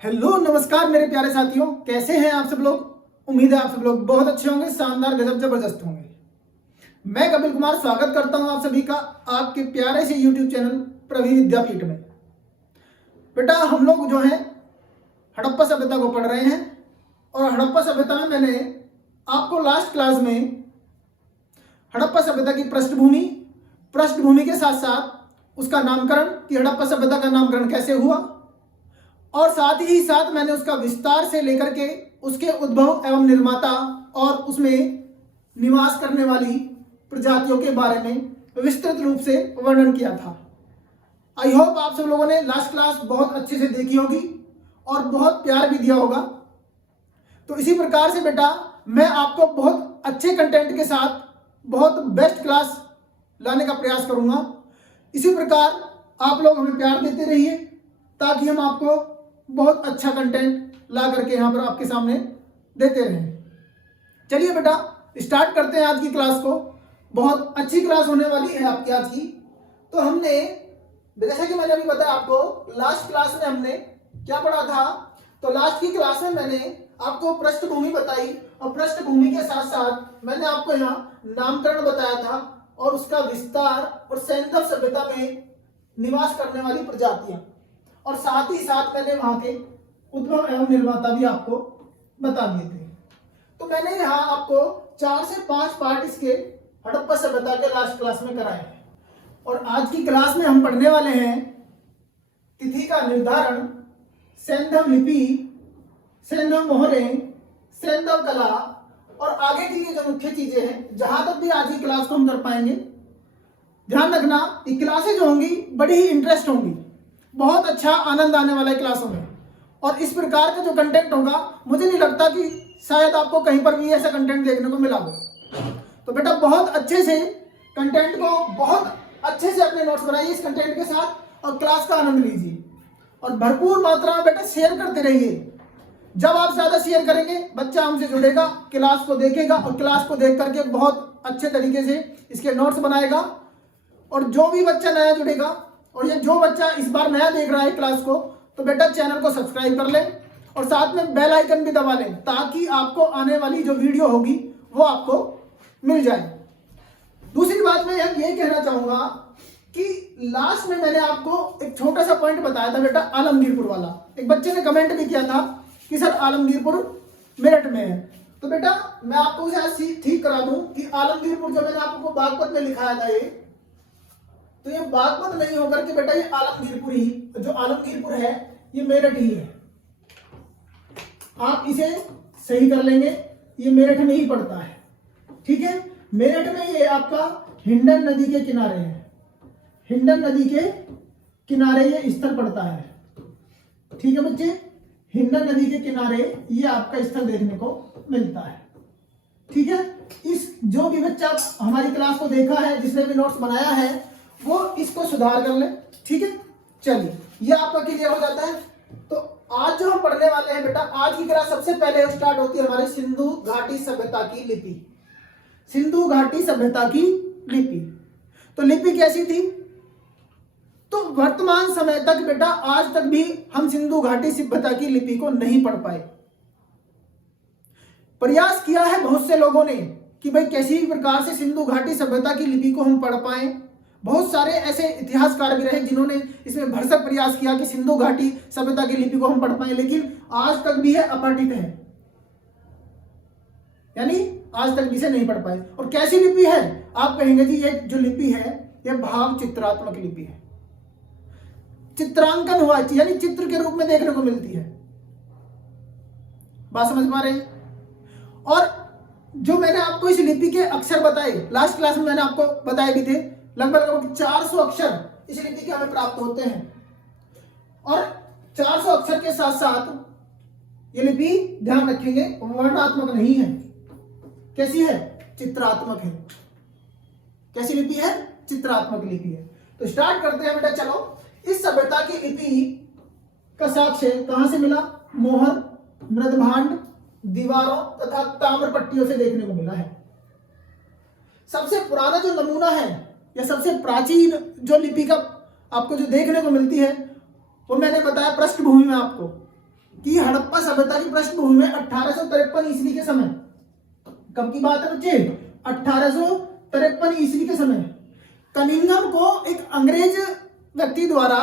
Hello नमस्कार मेरे प्यारे साथियों, कैसे हैं आप सब लोग। उम्मीद है आप सब लोग बहुत अच्छे होंगे, शानदार गजब जबरदस्त होंगे। मैं कपिल कुमार स्वागत करता हूं आप सभी का आपके प्यारे से YouTube चैनल प्रवी विद्यापीठ में। बेटा हम लोग जो है हड़प्पा सभ्यता को पढ़ रहे हैं और हड़प्पा सभ्यता में मैंने आपको लास्ट क्लास में हड़प्पा सभ्यता की पृष्ठभूमि के साथ साथ उसका नामकरण कि हड़प्पा सभ्यता का नामकरण कैसे हुआ और साथ ही साथ मैंने उसका विस्तार से लेकर के उसके उद्भव एवं निर्माता और उसमें निवास करने वाली प्रजातियों के बारे में विस्तृत रूप से वर्णन किया था। आई होप आप सब लोगों ने लास्ट क्लास बहुत अच्छे से देखी होगी और बहुत प्यार भी दिया होगा। तो इसी प्रकार से बेटा मैं आपको बहुत अच्छे कंटेंट के साथ बहुत बेस्ट क्लास लाने का प्रयास करूंगा। इसी प्रकार आप लोग हमें प्यार देते रहिए ताकि हम आपको बहुत अच्छा कंटेंट ला करके यहाँ पर आपके सामने देते रहें। चलिए बेटा स्टार्ट करते हैं आज की क्लास को। बहुत अच्छी क्लास होने वाली है आपकी आज की। तो हमने जैसा कि मैंने अभी बताया आपको लास्ट क्लास में हमने क्या पढ़ा था। तो लास्ट की क्लास में मैंने आपको पृष्ठभूमि बताई और पृष्ठभूमि के साथ साथ मैंने आपको यहाँ नामकरण बताया था और उसका विस्तार और सैंधव सभ्यता में निवास करने वाली प्रजातियां और साथ ही साथ मैंने वहां के उद्भव एवं निर्माता भी आपको बता दिए थे। तो मैंने यहाँ आपको 4 से 5 पार्ट इसके हड़प्पा सभ्यता के लास्ट क्लास में कराए हैं और आज की क्लास में हम पढ़ने वाले हैं तिथि का निर्धारण, सैंधव लिपि, सैंधव मोहरे, सैंधव कला और आगे की जो मुख्य चीजें हैं जहां तक भी आज की क्लास को हम कर पाएंगे। ध्यान रखना ये क्लासेज होंगी बड़ी ही इंटरेस्ट होंगी, बहुत अच्छा आनंद आने वाला है क्लासों में। और इस प्रकार का जो कंटेंट होगा मुझे नहीं लगता कि शायद आपको कहीं पर भी ऐसा कंटेंट देखने को मिला हो। तो बेटा बहुत अच्छे से कंटेंट को बहुत अच्छे से अपने नोट्स बनाइए इस कंटेंट के साथ और क्लास का आनंद लीजिए और भरपूर मात्रा में बेटा शेयर करते रहिए। जब आप ज्यादा शेयर करेंगे बच्चा हमसे जुड़ेगा, क्लास को देखेगा और क्लास को देख करके बहुत अच्छे तरीके से इसके नोट्स बनाएगा। और जो भी बच्चा नया जुड़ेगा और ये जो बच्चा इस बार नया देख रहा है क्लास को, तो बेटा चैनल को सब्सक्राइब कर ले और साथ में बेल आइकन भी दबा लें ताकि आपको आने वाली जो वीडियो होगी वो आपको मिल जाए। दूसरी बात मैं ये कहना चाहूंगा कि लास्ट में मैंने आपको एक छोटा सा पॉइंट बताया था बेटा, आलमगीरपुर वाला। एक बच्चे ने कमेंट भी किया था कि सर आलमगीरपुर मेरठ में है। तो बेटा मैं आपको उसे आज ठीक करा दूं कि आलमगीरपुर जो मैंने आपको बागपत में लिखाया था तो ये बागपत नहीं होकर के बेटा ये आलमगीरपुर ही, जो आलमगीरपुर है ये मेरठ ही है। आप इसे सही कर लेंगे, ये मेरठ में ही पड़ता है। ठीक है, मेरठ में ये आपका हिंडन नदी के किनारे है। हिंडन नदी के किनारे ये स्थल पड़ता है। ठीक है बच्चे, हिंडन नदी के किनारे ये आपका स्थल देखने को मिलता है। ठीक है, इस जो भी बच्चा हमारी क्लास को देखा है, जिसने भी नोट्स बनाया है, वो इसको सुधार कर ले। ठीक है, चलिए ये आपका क्लियर हो जाता है। तो आज जो हम पढ़ने वाले हैं बेटा, आज की क्लास सबसे पहले स्टार्ट होती है हमारी सिंधु घाटी सभ्यता की लिपि। सिंधु घाटी सभ्यता की लिपि, तो लिपि कैसी थी? तो वर्तमान समय तक बेटा आज तक भी हम सिंधु घाटी सभ्यता की लिपि को नहीं पढ़ पाए। प्रयास किया है बहुत से लोगों ने कि भाई कैसी भी प्रकार से सिंधु घाटी सभ्यता की लिपि को हम पढ़ पाए। बहुत सारे ऐसे इतिहासकार भी रहे जिन्होंने इसमें भरसक प्रयास किया कि सिंधु घाटी सभ्यता की लिपि को हम पढ़ पाए, लेकिन आज तक भी है अपठित है, यानी आज तक भी इसे नहीं पढ़ पाए। और कैसी लिपि है? आप कहेंगे जी ये जो लिपि है ये भाव चित्रात्मक लिपि है, चित्रांकन हुआ यानी चित्र के रूप में देखने को मिलती है। बात समझ पा रहे हैं? और जो मैंने आपको इस लिपि के अक्षर बताए लास्ट क्लास में, मैंने आपको बताए भी थे, लगभग 400 अक्षर इस लिपि के हमें प्राप्त होते हैं। और 400 अक्षर के साथ साथ ये लिपि ध्यान रखेंगे वर्णात्मक नहीं है। कैसी है? चित्रात्मक है। कैसी लिपि है? चित्रात्मक लिपि है। तो स्टार्ट करते हैं बेटा। चलो, इस सभ्यता की लिपि का साक्ष्य कहां से मिला? मोहर, मृदभांड, दीवारों तथा ताम्र पट्टियों से देखने को मिला है। सबसे पुराना जो नमूना है या सबसे प्राचीन जो लिपि का आपको जो देखने को मिलती है वो मैंने बताया पृष्ठभूमि में आपको कि हड़प्पा सभ्यता की पृष्ठभूमि में 1853 ईस्वी के समय, कब की बात है बच्चे, 1853 ईस्वी के समय कनिंघम को एक अंग्रेज व्यक्ति द्वारा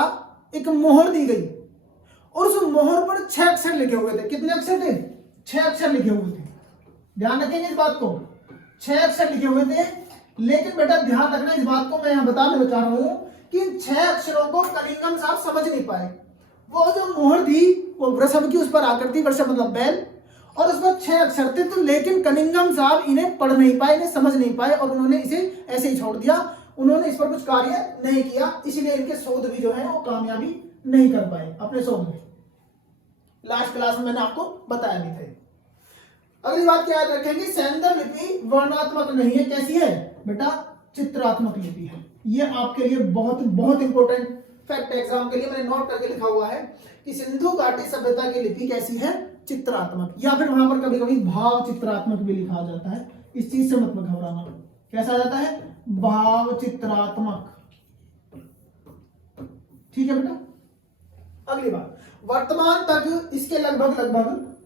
एक मोहर दी गई और उस मोहर पर 6 अक्षर लिखे हुए थे। कितने अक्षर थे? 6 अक्षर लिखे हुए थे। ध्यान रखेंगे इस बात को, 6 अक्षर लिखे हुए थे। लेकिन बेटा ध्यान रखना इस बात को, मैं यहां बताने चाह रहा हूं कि इन 6 अक्षरों को कनिंघम साहब समझ नहीं पाए। वो जो मोहर थी वो वृषभ की उस पर आकृति, वृषभ मतलब बैल, और उस पर 6 अक्षर थे। तो लेकिन कनिंघम साहब इन्हें पढ़ नहीं पाए, इन्हें समझ नहीं पाए और उन्होंने इसे ऐसे ही छोड़ दिया। उन्होंने इस पर कुछ कार्य नहीं किया, इसलिए इनके शोध भी जो है वो कामयाबी नहीं कर पाए अपने शोध में। लास्ट क्लास में मैंने आपको बताया भी था। अगली बात क्या याद रखेंगे, सेंधव लिपि वर्णात्मक नहीं है, कैसी है बेटा? चित्रात्मक लिपि है। ये आपके लिए बहुत बहुत इंपॉर्टेंट फैक्ट, एग्जाम के लिए मैंने नोट करके लिखा हुआ है कि सिंधु घाटी सभ्यता की लिपि कैसी है? चित्रात्मक, या फिर वहां पर कभी कभी भाव चित्रात्मक भी लिखा जाता है। इस चीज से मत घबराना। कैसा आ जाता है? भाव चित्रात्मक। ठीक है बेटा। अगली बात, वर्तमान तक इसके लगभग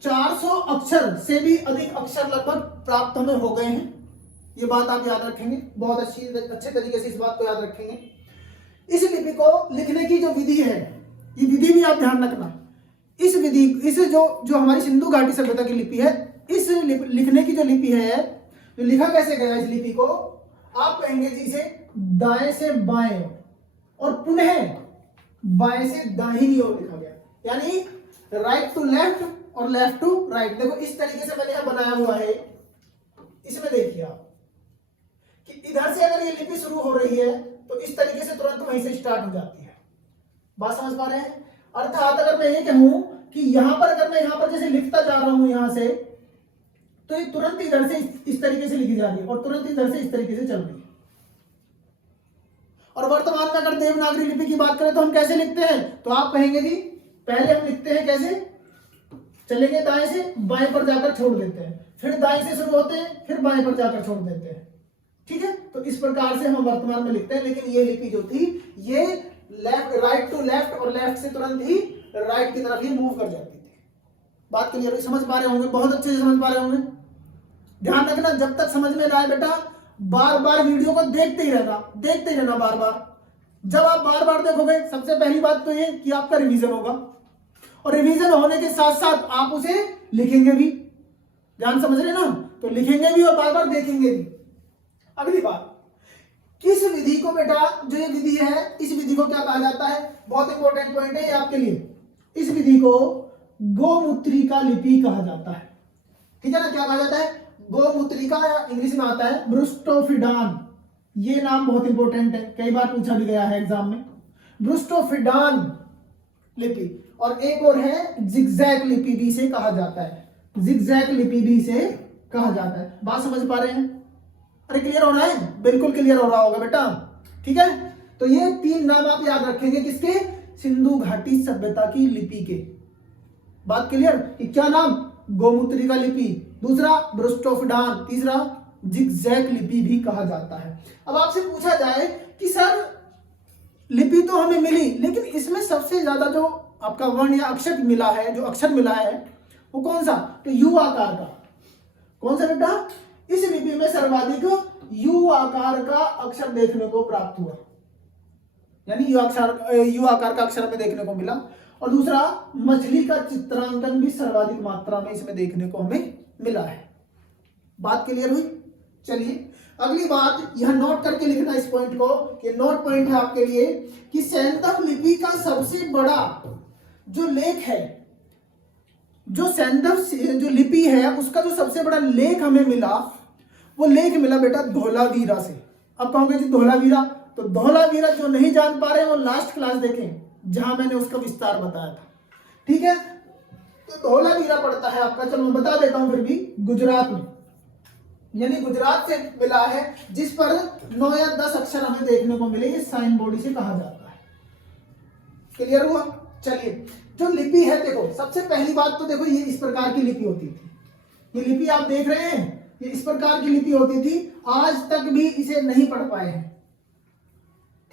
400 अक्षर से भी अधिक अक्षर लगभग प्राप्त हमें हो गए हैं। ये बात आप याद रखेंगे, बहुत अच्छे तरीके से इस बात को याद रखेंगे। इस लिपि को लिखने की जो विधि है, ये विधि भी आप ध्यान रखना। इस विधि, इस जो हमारी सिंधु घाटी सभ्यता की लिपि है, इस लिखने की जो लिपि है, जो लिखा कैसे गया इस लिपि को, आप कहेंगे जी इसे दाएं से बाएं और पुनः बाएं से दाहिनी ओर लिखा गया, यानी राइट टू लेफ्ट और लेफ्ट टू राइट। देखो इस तरीके से मैंने यहां बनाया हुआ है। इसमें देखिए आप कि इधर से अगर ये लिपि शुरू हो रही है तो इस तरीके से तुरंत वहीं से स्टार्ट हो जाती है। बात समझ पा रहे हैं? अर्थात अगर मैं ये कहूं कि यहां पर, अगर मैं यहां पर जैसे लिखता जा रहा हूं यहां से, तो ये तुरंत इधर से इस तरीके से लिखी जा रही है और तुरंत इधर से इस तरीके से चल रही है। और वर्तमान में अगर देवनागरी लिपि की बात करें तो हम कैसे लिखते हैं? तो आप कहेंगे जी पहले हम लिखते हैं कैसे, चलेंगे दाएं से बाएं पर जाकर छोड़ देते हैं, फिर दाएं से शुरू होते हैं, फिर बाएं पर जाकर छोड़ देते हैं। ठीक है, तो इस प्रकार से हम वर्तमान में लिखते हैं। लेकिन ये लिपि जो थी ये लेफ्ट, राइट टू लेफ्ट और लेफ्ट से तुरंत ही राइट की तरफ ही मूव कर जाती थी। बात क्लियर हुई? समझ पा रहे होंगे, बहुत अच्छे से समझ पा रहे होंगे। ध्यान रखना, जब तक समझ में ना आए बेटा बार बार वीडियो को देखते ही रहना बार बार। जब आप बार बार देखोगे, सबसे पहली बात तो ये कि आपका रिवीजन होगा, और रिवीजन होने के साथ साथ आप उसे लिखेंगे भी। ध्यान समझ रहे ना? तो लिखेंगे भी और बार बार देखेंगे भी। अगली बात, किस विधि को बेटा, जो ये विधि है, इस विधि को क्या कहा जाता है? बहुत इंपॉर्टेंट पॉइंट है ये आपके लिए। इस विधि को गोमुद्रिका लिपि कहा जाता है। ठीक है ना? क्या कहा जाता है? गोमुद्रिका, या इंग्लिश में आता है ब्रुस्टोफिडान। ये नाम बहुत इंपॉर्टेंट है, कई बार पूछा भी गया है एग्जाम में। ब्रुस्टोफिडान लिपि, और एक और है जिगजैग लिपि भी से कहा जाता है। जिगजैग लिपि भी से कहा जाता है। बात समझ पा रहे हैं? अरे क्लियर हो रहा है? बिल्कुल क्लियर हो रहा होगा बेटा। ठीक है, तो ये 3 नाम आप याद रखेंगे किसके? सिंधु घाटी सभ्यता की लिपि के। बात क्लियर? कि क्या नाम? गोमुद्रिका लिपि, दूसरा ब्रुस्टोफिडान, तीसरा जिगजैग लिपि भी कहा जाता है। अब आपसे पूछा जाए कि सर लिपि तो हमें मिली, लेकिन इसमें सबसे ज्यादा जो आपका वर्ण या अक्षर मिला है, जो अक्षर मिला है वो कौन सा? तो यू आकार का। कौन सा बेटा? इस लिपि में सर्वाधिक यू आकार का अक्षर देखने को प्राप्त हुआ, यानी यू आकार का अक्षर हमें देखने को मिला। और दूसरा, मछली का चित्रांकन भी सर्वाधिक मात्रा में इसमें देखने को हमें मिला है। बात क्लियर हुई? चलिए अगली बात, यह नोट करके लिखना इस पॉइंट को, कि नोट पॉइंट है आपके लिए कि सेंधव लिपि का सबसे बड़ा जो लेख है, जो सेंधव जो लिपि है उसका जो सबसे बड़ा लेख हमें मिला, वो लेख मिला बेटा धोलावीरा से। अब कहोगे जी धोलावीरा, तो धोलावीरा जो नहीं जान पा रहे हैं वो लास्ट क्लास देखें, जहां मैंने उसका विस्तार बताया था। ठीक है, तो धोलावीरा पड़ता है आपका, चलो मैं बता देता हूं फिर भी, गुजरात में, यानी गुजरात से मिला है, जिस पर 9 या 10 अक्षर हमें देखने को मिले। ये साइन बॉडी से कहा जाता है। क्लियर हुआ? चलिए, जो लिपि है, देखो सबसे पहली बात तो देखो ये इस प्रकार की लिपि होती थी। ये लिपि आप देख रहे हैं, ये इस प्रकार की लिपि होती थी। आज तक भी इसे नहीं पढ़ पाए हैं।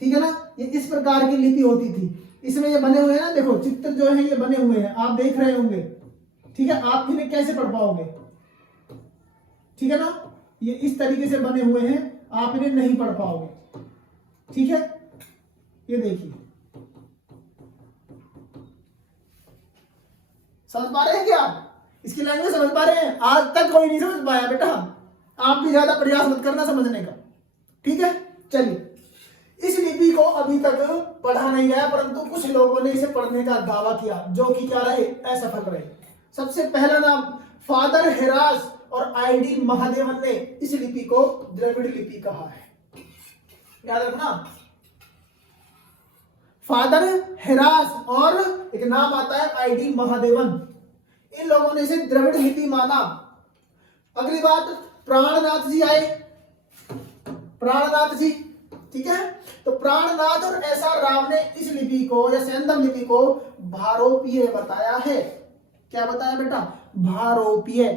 ठीक है ना? ये इस प्रकार की लिपि होती थी। इसमें ये बने हुए हैं ना, देखो चित्र जो है ये बने हुए हैं, आप देख रहे होंगे, ठीक है। आप इन्हें कैसे पढ़ पाओगे, ठीक है ना, ये इस तरीके से बने हुए हैं, आप इन्हें नहीं पढ़ पाओगे, ठीक है। ये देखिए, समझ पा रहे हैं क्या, इसकी लैंग्वेज समझ पा रहे हैं? आज तक कोई नहीं समझ पाया बेटा, आप भी ज्यादा प्रयास मत करना समझने का, ठीक है। चलिए, इस लिपि को अभी तक पढ़ा नहीं गया, परंतु कुछ लोगों ने इसे पढ़ने का दावा किया, जो कि क्या रहे, असफल रहे। सबसे पहला नाम फादर हेरास और आईडी महादेवन ने इस लिपि को द्रविड़ लिपि कहा है, याद रखना। फादर हेरास और एक नाम आता है आईडी महादेवन, इन लोगों ने इसे द्रविड़ लिपि माना। अगली बात, प्राणनाथ जी आए, प्राणनाथ जी, ठीक है। तो प्राणनाथ और एसआर राव ने इस लिपि को या सेंधम लिपि को भारोपीय बताया है। क्या बताया बेटा, भारोपीय।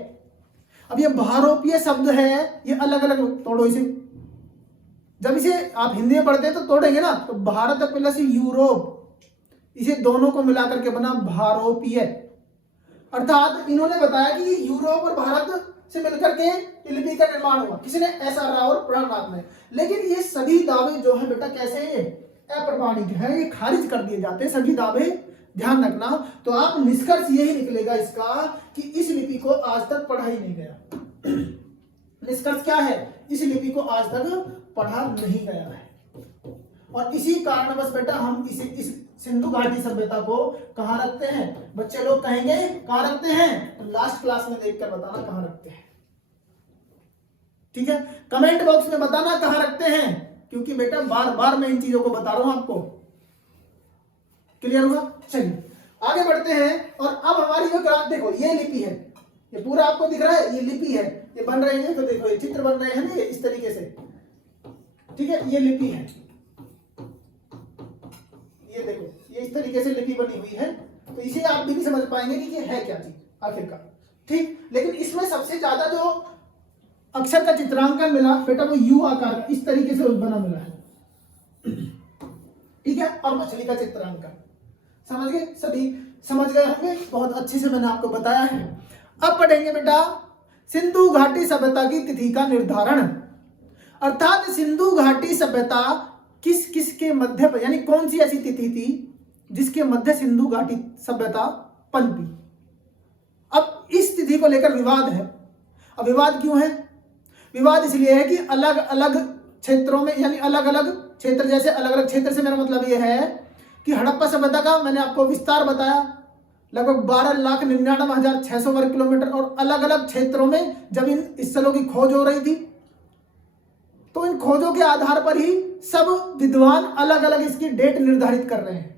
अब ये भारोपीय शब्द है, ये अलग अलग तोड़ो इसे, जब इसे आप हिंदी में पढ़ते हैं तो तोड़ेंगे ना, तो भारत प्लस यूरोप, इसे दोनों को मिलाकर के बना भारोपीय। अर्थात इन्होंने बताया कि यूरोप और भारत से मिलकर के लिपि का निर्माण हुआ, किसने, एसआर राव और प्राणनाथ ने। लेकिन ये सभी दावे जो है बेटा कैसे हैं, अप्रमाणिक है, ये खारिज कर दिए जाते हैं सभी दावे, ध्यान रखना। तो आप निष्कर्ष यही निकलेगा इसका कि इस लिपि को आज तक पढ़ा ही नहीं गया। निष्कर्ष क्या है, इस लिपि को आज तक पढ़ा नहीं गया है, और इसी कारणवश बेटा हम इसे इस सिंधु घाटी सभ्यता को कहां रखते हैं, बच्चे लोग कहेंगे कहां रखते हैं, तो लास्ट क्लास में देखकर बताना कहां रखते हैं, ठीक है। कमेंट बॉक्स में बताना कहां रखते हैं, क्योंकि बेटा बार बार मैं इन चीजों को बता रहा हूं आपको, क्लियर हुआ। चलिए आगे बढ़ते हैं, और अब हमारी जो क्लास, देखो ये लिपि है, ये पूरा आपको दिख रहा है, ये लिपि है, ये बन रही है, तो देखो ये चित्र बन रहे हैं ना, इस तरीके से, ठीक है, ये लिपि है, ये देखो ये इस तरीके से लिपि बनी हुई है। तो इसे आप भी नहीं समझ पाएंगे कि ये है क्या चीज आखिरकार, ठीक। लेकिन इसमें सबसे ज्यादा जो अक्षर का चित्रांकन मिला बेटा वो यू आकार इस तरीके से बना मिला है, ठीक है। और मछली का चित्रांकन, समझ गए, सभी समझ गए होंगे, बहुत अच्छे से मैंने आपको बताया है। अब पढ़ेंगे बेटा सिंधु घाटी सभ्यता की तिथि का निर्धारण, अर्थात सिंधु घाटी सभ्यता किस किस के मध्य पर, यानी कौन सी ऐसी तिथि थी जिसके मध्य सिंधु घाटी सभ्यता पनपी। अब इस तिथि को लेकर विवाद है। अब विवाद क्यों है, विवाद इसलिए है कि अलग अलग क्षेत्रों में, यानी अलग अलग क्षेत्र, जैसे अलग अलग क्षेत्र से मेरा मतलब यह है कि हड़प्पा सभ्यता का मैंने आपको विस्तार बताया, लगभग 12,99,600 वर्ग किलोमीटर, और अलग अलग क्षेत्रों में जब इन स्थलों की खोज हो रही थी तो इन खोजों के आधार पर ही सब विद्वान अलग अलग इसकी डेट निर्धारित कर रहे हैं।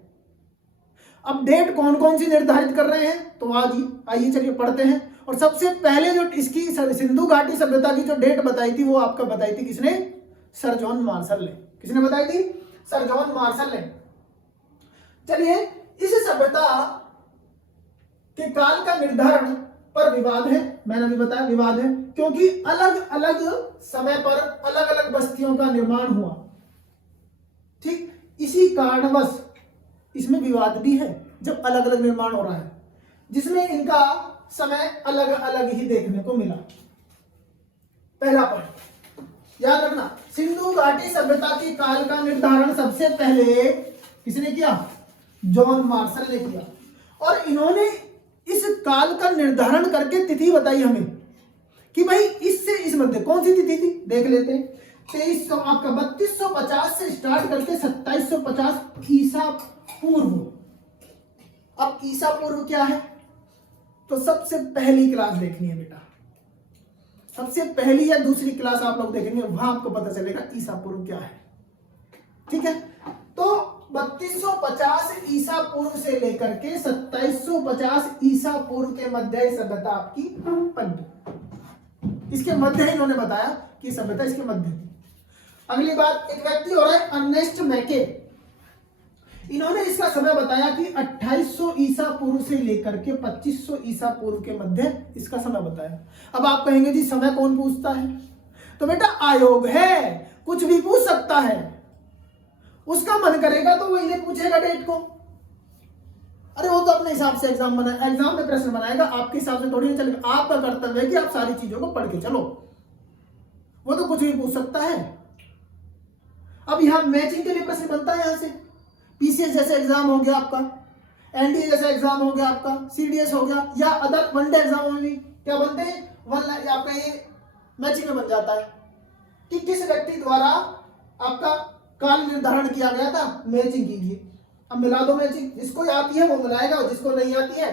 अब डेट कौन कौन सी निर्धारित कर रहे हैं, तो आज आइए चलिए पढ़ते हैं। और सबसे पहले जो इसकी सिंधु घाटी सभ्यता की जो डेट बताई थी वो आपका बताई थी किसने, सर जॉन मार्शल ने। किसने बताई थी, सर जॉन मार्शल ने। चलिए, इस सभ्यता के काल का निर्धारण पर विवाद है, मैंने अभी बताया विवाद है, क्योंकि अलग अलग समय पर अलग अलग बस्तियों का निर्माण हुआ, ठीक। इसी कारणवश इसमें विवाद भी है जब अलग अलग निर्माण हो रहा है, जिसमें इनका समय अलग अलग ही देखने को मिला। पहला पॉइंट याद रखना, सिंधु घाटी सभ्यता के काल का निर्धारण सबसे पहले किसने किया, जॉन मार्शल ने किया। और इन्होंने इस काल का निर्धारण करके तिथि बताई हमें कि भाई इससे इस मध्य कौन सी तिथि थी, देख लेते हैं। 2300 आपका 3250 से स्टार्ट करके 2750 ईसा पूर्व। अब ईसा पूर्व क्या है, तो सबसे पहली क्लास देखनी है बेटा, सबसे पहली या दूसरी क्लास आप लोग देखेंगे, वहां आपको पता चलेगा ईसा पूर्व क्या है, ठीक है। तो 3250 ईसा पूर्व से लेकर के 2750 ईसा पूर्व के मध्य सभ्यता आपकी पनपी, इसके मध्य इन्होंने बताया कि सभ्यता इसके मध्य थी। अगली बात, एक व्यक्ति हो रहा है अर्नेस्ट मैके, इन्होंने इसका समय बताया कि 2800 ईसा पूर्व से लेकर के 2500 ईसा पूर्व के मध्य इसका समय बताया। अब आप कहेंगे जी समय कौन पूछता है, तो बेटा आयोग है, कुछ भी पूछ सकता है, उसका मन करेगा तो वो इन्हें पूछेगा डेट को, अरे वो तो अपने हिसाब से एग्जाम में प्रश्न बनाएगा, आपके हिसाब से थोड़ी नहीं चलेगा। आपका कर्तव्य है कि आप सारी चीजों को पढ़ के चलो, वो तो कुछ भी पूछ सकता है। अब यहाँ मैचिंग के लिए प्रश्न बनता है, यहाँ से पीसीएस जैसे एग्जाम हो गया आपका, एनडीए जैसा एग्जाम हो गया आपका, सीडीएस हो गया, या अदर वनडे एग्जाम में भी क्या बनते हैं, आपका ये मैचिंग में बन जाता है कि किस व्यक्ति द्वारा आपका काल निर्धारण किया गया था, मैचिंग कीजिए। अब मिला दो मैचिंग, जिसको आती है वो मिलाएगा और जिसको नहीं आती है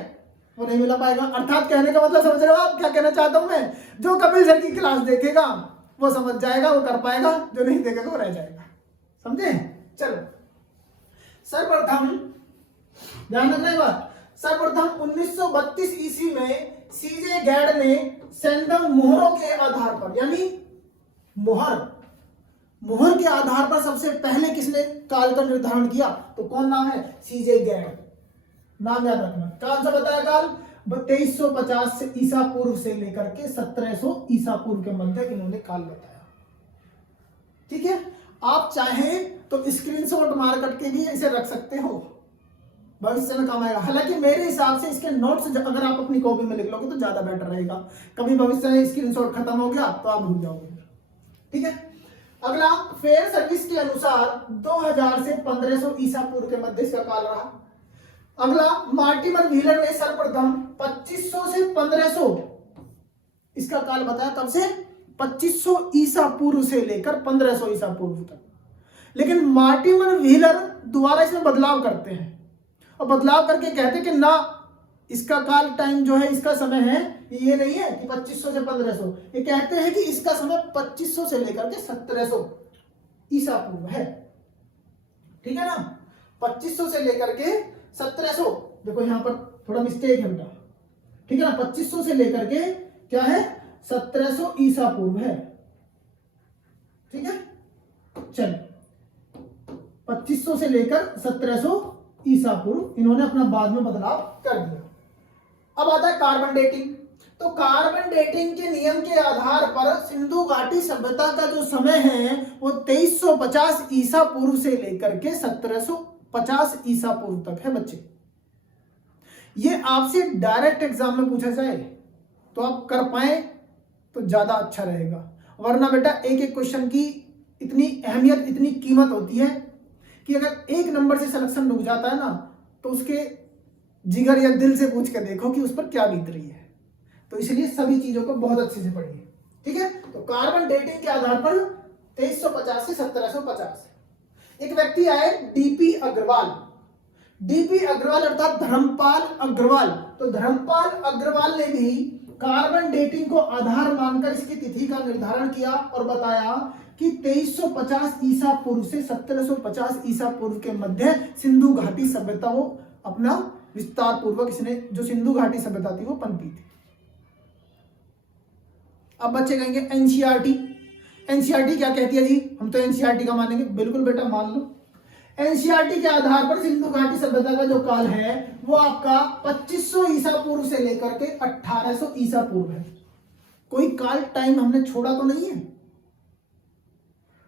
वो नहीं मिला पाएगा। अर्थात कहने का मतलब समझ रहे हो आप क्या कहना चाहता हूं मैं, जो कपिल सर की क्लास देखेगा वो समझ जाएगा, वो कर पाएगा, जो नहीं देखेगा वो रह जाएगा। समझे? चलो, सर्वप्रथम ध्यान रखना एक बात, सर्वप्रथम 1932 ईस्वी में सीजे गैड ने सैंडम मोहरों के आधार पर, यानी मोहर के आधार पर सबसे पहले किसने काल का निर्धारण किया, तो कौन नाम है, सीजे गैड। नाम याद रखना। कौन सा बताया काल, 2350 से ईसा पूर्व से लेकर के 1700 ईसा पूर्व के मध्य इन्होंने काल बताया। ठीक है, आप चाहें तो स्क्रीनशॉट मार करके भी इसे रख सकते हो, भविष्य में काम आएगा। हालांकि मेरे हिसाब से इसके नोट्स अगर आप अपनी कॉपी में लिख लोगे तो ज्यादा बेटर रहेगा, कभी भविष्य में स्क्रीनशॉट खत्म हो गया तो आप भूल जाओगे। ठीक है, अगला फेयर सर्विस के अनुसार 2000 से 1500 ईसा पूर्व के मध्य इसका काल रहा। अगला मार्टिमर व्हीलर ने सर्वप्रथम 2500 से 1500 इसका काल बताया, कब से, 2500 ईसा पूर्व से लेकर 1500 ईसा पूर्व तक। लेकिन मार्टिमर व्हीलर दोबारा इसमें बदलाव करते हैं और बदलाव करके कहते हैं कि ना, इसका काल टाइम जो है, इसका समय है, ये नहीं है कि 2500 से 1500, ये कहते हैं कि इसका समय 2500 से लेकर के 1700 ईसा पूर्व है। ठीक है ना, 2500 से लेकर के 1700, देखो यहां पर थोड़ा मिस्टेक है बेटा। ठीक है ना, 2500 से लेकर के क्या है, 1700 ईसा पूर्व है। ठीक है, चलो 2500 से लेकर 1700 ईसा पूर्व इन्होंने अपना बाद में बदलाव कर दिया। अब आता है कार्बन डेटिंग। तो कार्बन डेटिंग के नियम के आधार पर सिंधु घाटी सभ्यता का जो समय है वो 2350 ईसा पूर्व से लेकर के 1750 ईसा पूर्व तक है बच्चे। ये आपसे डायरेक्ट एग्जाम में पूछा जाए तो आप कर पाए तो ज्यादा अच्छा रहेगा, वरना बेटा एक एक क्वेश्चन की इतनी अहमियत, इतनी कीमत होती है कि अगर एक नंबर से सिलेक्शन रुक जाता है ना तो उसके जिगर या दिल से पूछ कर देखो कि उस पर क्या बीत रही है। तो इसलिए सभी चीजों को बहुत अच्छे से पढ़िए। ठीक है, तो कार्बन डेटिंग के आधार पर 2350 से 1750 एक व्यक्ति आए डीपी अग्रवाल। डीपी अग्रवाल अर्थात धर्मपाल अग्रवाल। तो धर्मपाल अग्रवाल ने भी कार्बन डेटिंग को आधार मानकर इसकी तिथि का निर्धारण किया और बताया कि 2350 ईसा पूर्व से 1750 ईसा पूर्व के मध्य सिंधु घाटी सभ्यता वो अपना विस्तार पूर्वक इसने, जो सिंधु घाटी सभ्यता थी वो पनपी थी। अब बच्चे कहेंगे एनसीईआरटी, एनसीईआरटी क्या कहती है जी, हम तो एनसीईआरटी का मानेंगे। बिल्कुल बेटा मान लो, एनसीईआरटी के आधार पर सिंधु घाटी सभ्यता का जो काल है वो आपका 2500 ईसा पूर्व से लेकर के 1800 ईसा पूर्व है। कोई काल टाइम हमने छोड़ा तो नहीं है,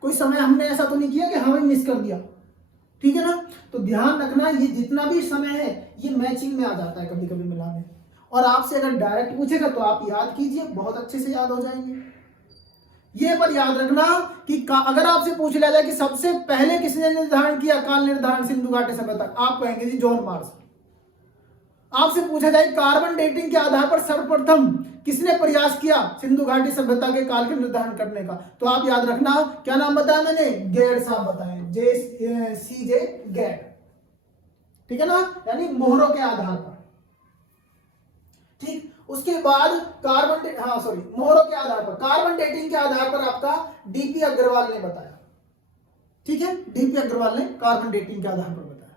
कोई समय हमने ऐसा तो नहीं किया कि हमें मिस कर दिया। ठीक है ना, तो ध्यान रखना ये जितना भी समय है ये मैचिंग में आ जाता है कभी कभी मिलाने, और आपसे अगर डायरेक्ट पूछेगा तो आप याद कीजिए, बहुत अच्छे से याद हो जाएंगे। ये पर याद रखना कि अगर आपसे पूछ लिया जाए कि सबसे पहले किसने निर्धारण किया काल निर्धारण सिंधु घाटी सभ्यता, आप कहेंगे जी जॉन मार्स। आपसे पूछा जाए कार्बन डेटिंग के आधार पर सर्वप्रथम किसने प्रयास किया सिंधु घाटी सभ्यता के काल के निर्धारण करने का, तो आप याद रखना क्या नाम बताया मैंने, गैड साहब बताए, सीजे गैड। ठीक है ना, यानी मोहरों के आधार पर। ठीक, उसके बाद मोहरों के आधार पर, कार्बन डेटिंग के आधार पर आपका डीपी अग्रवाल ने बताया। ठीक है, डीपी अग्रवाल ने कार्बन डेटिंग के आधार पर बताया।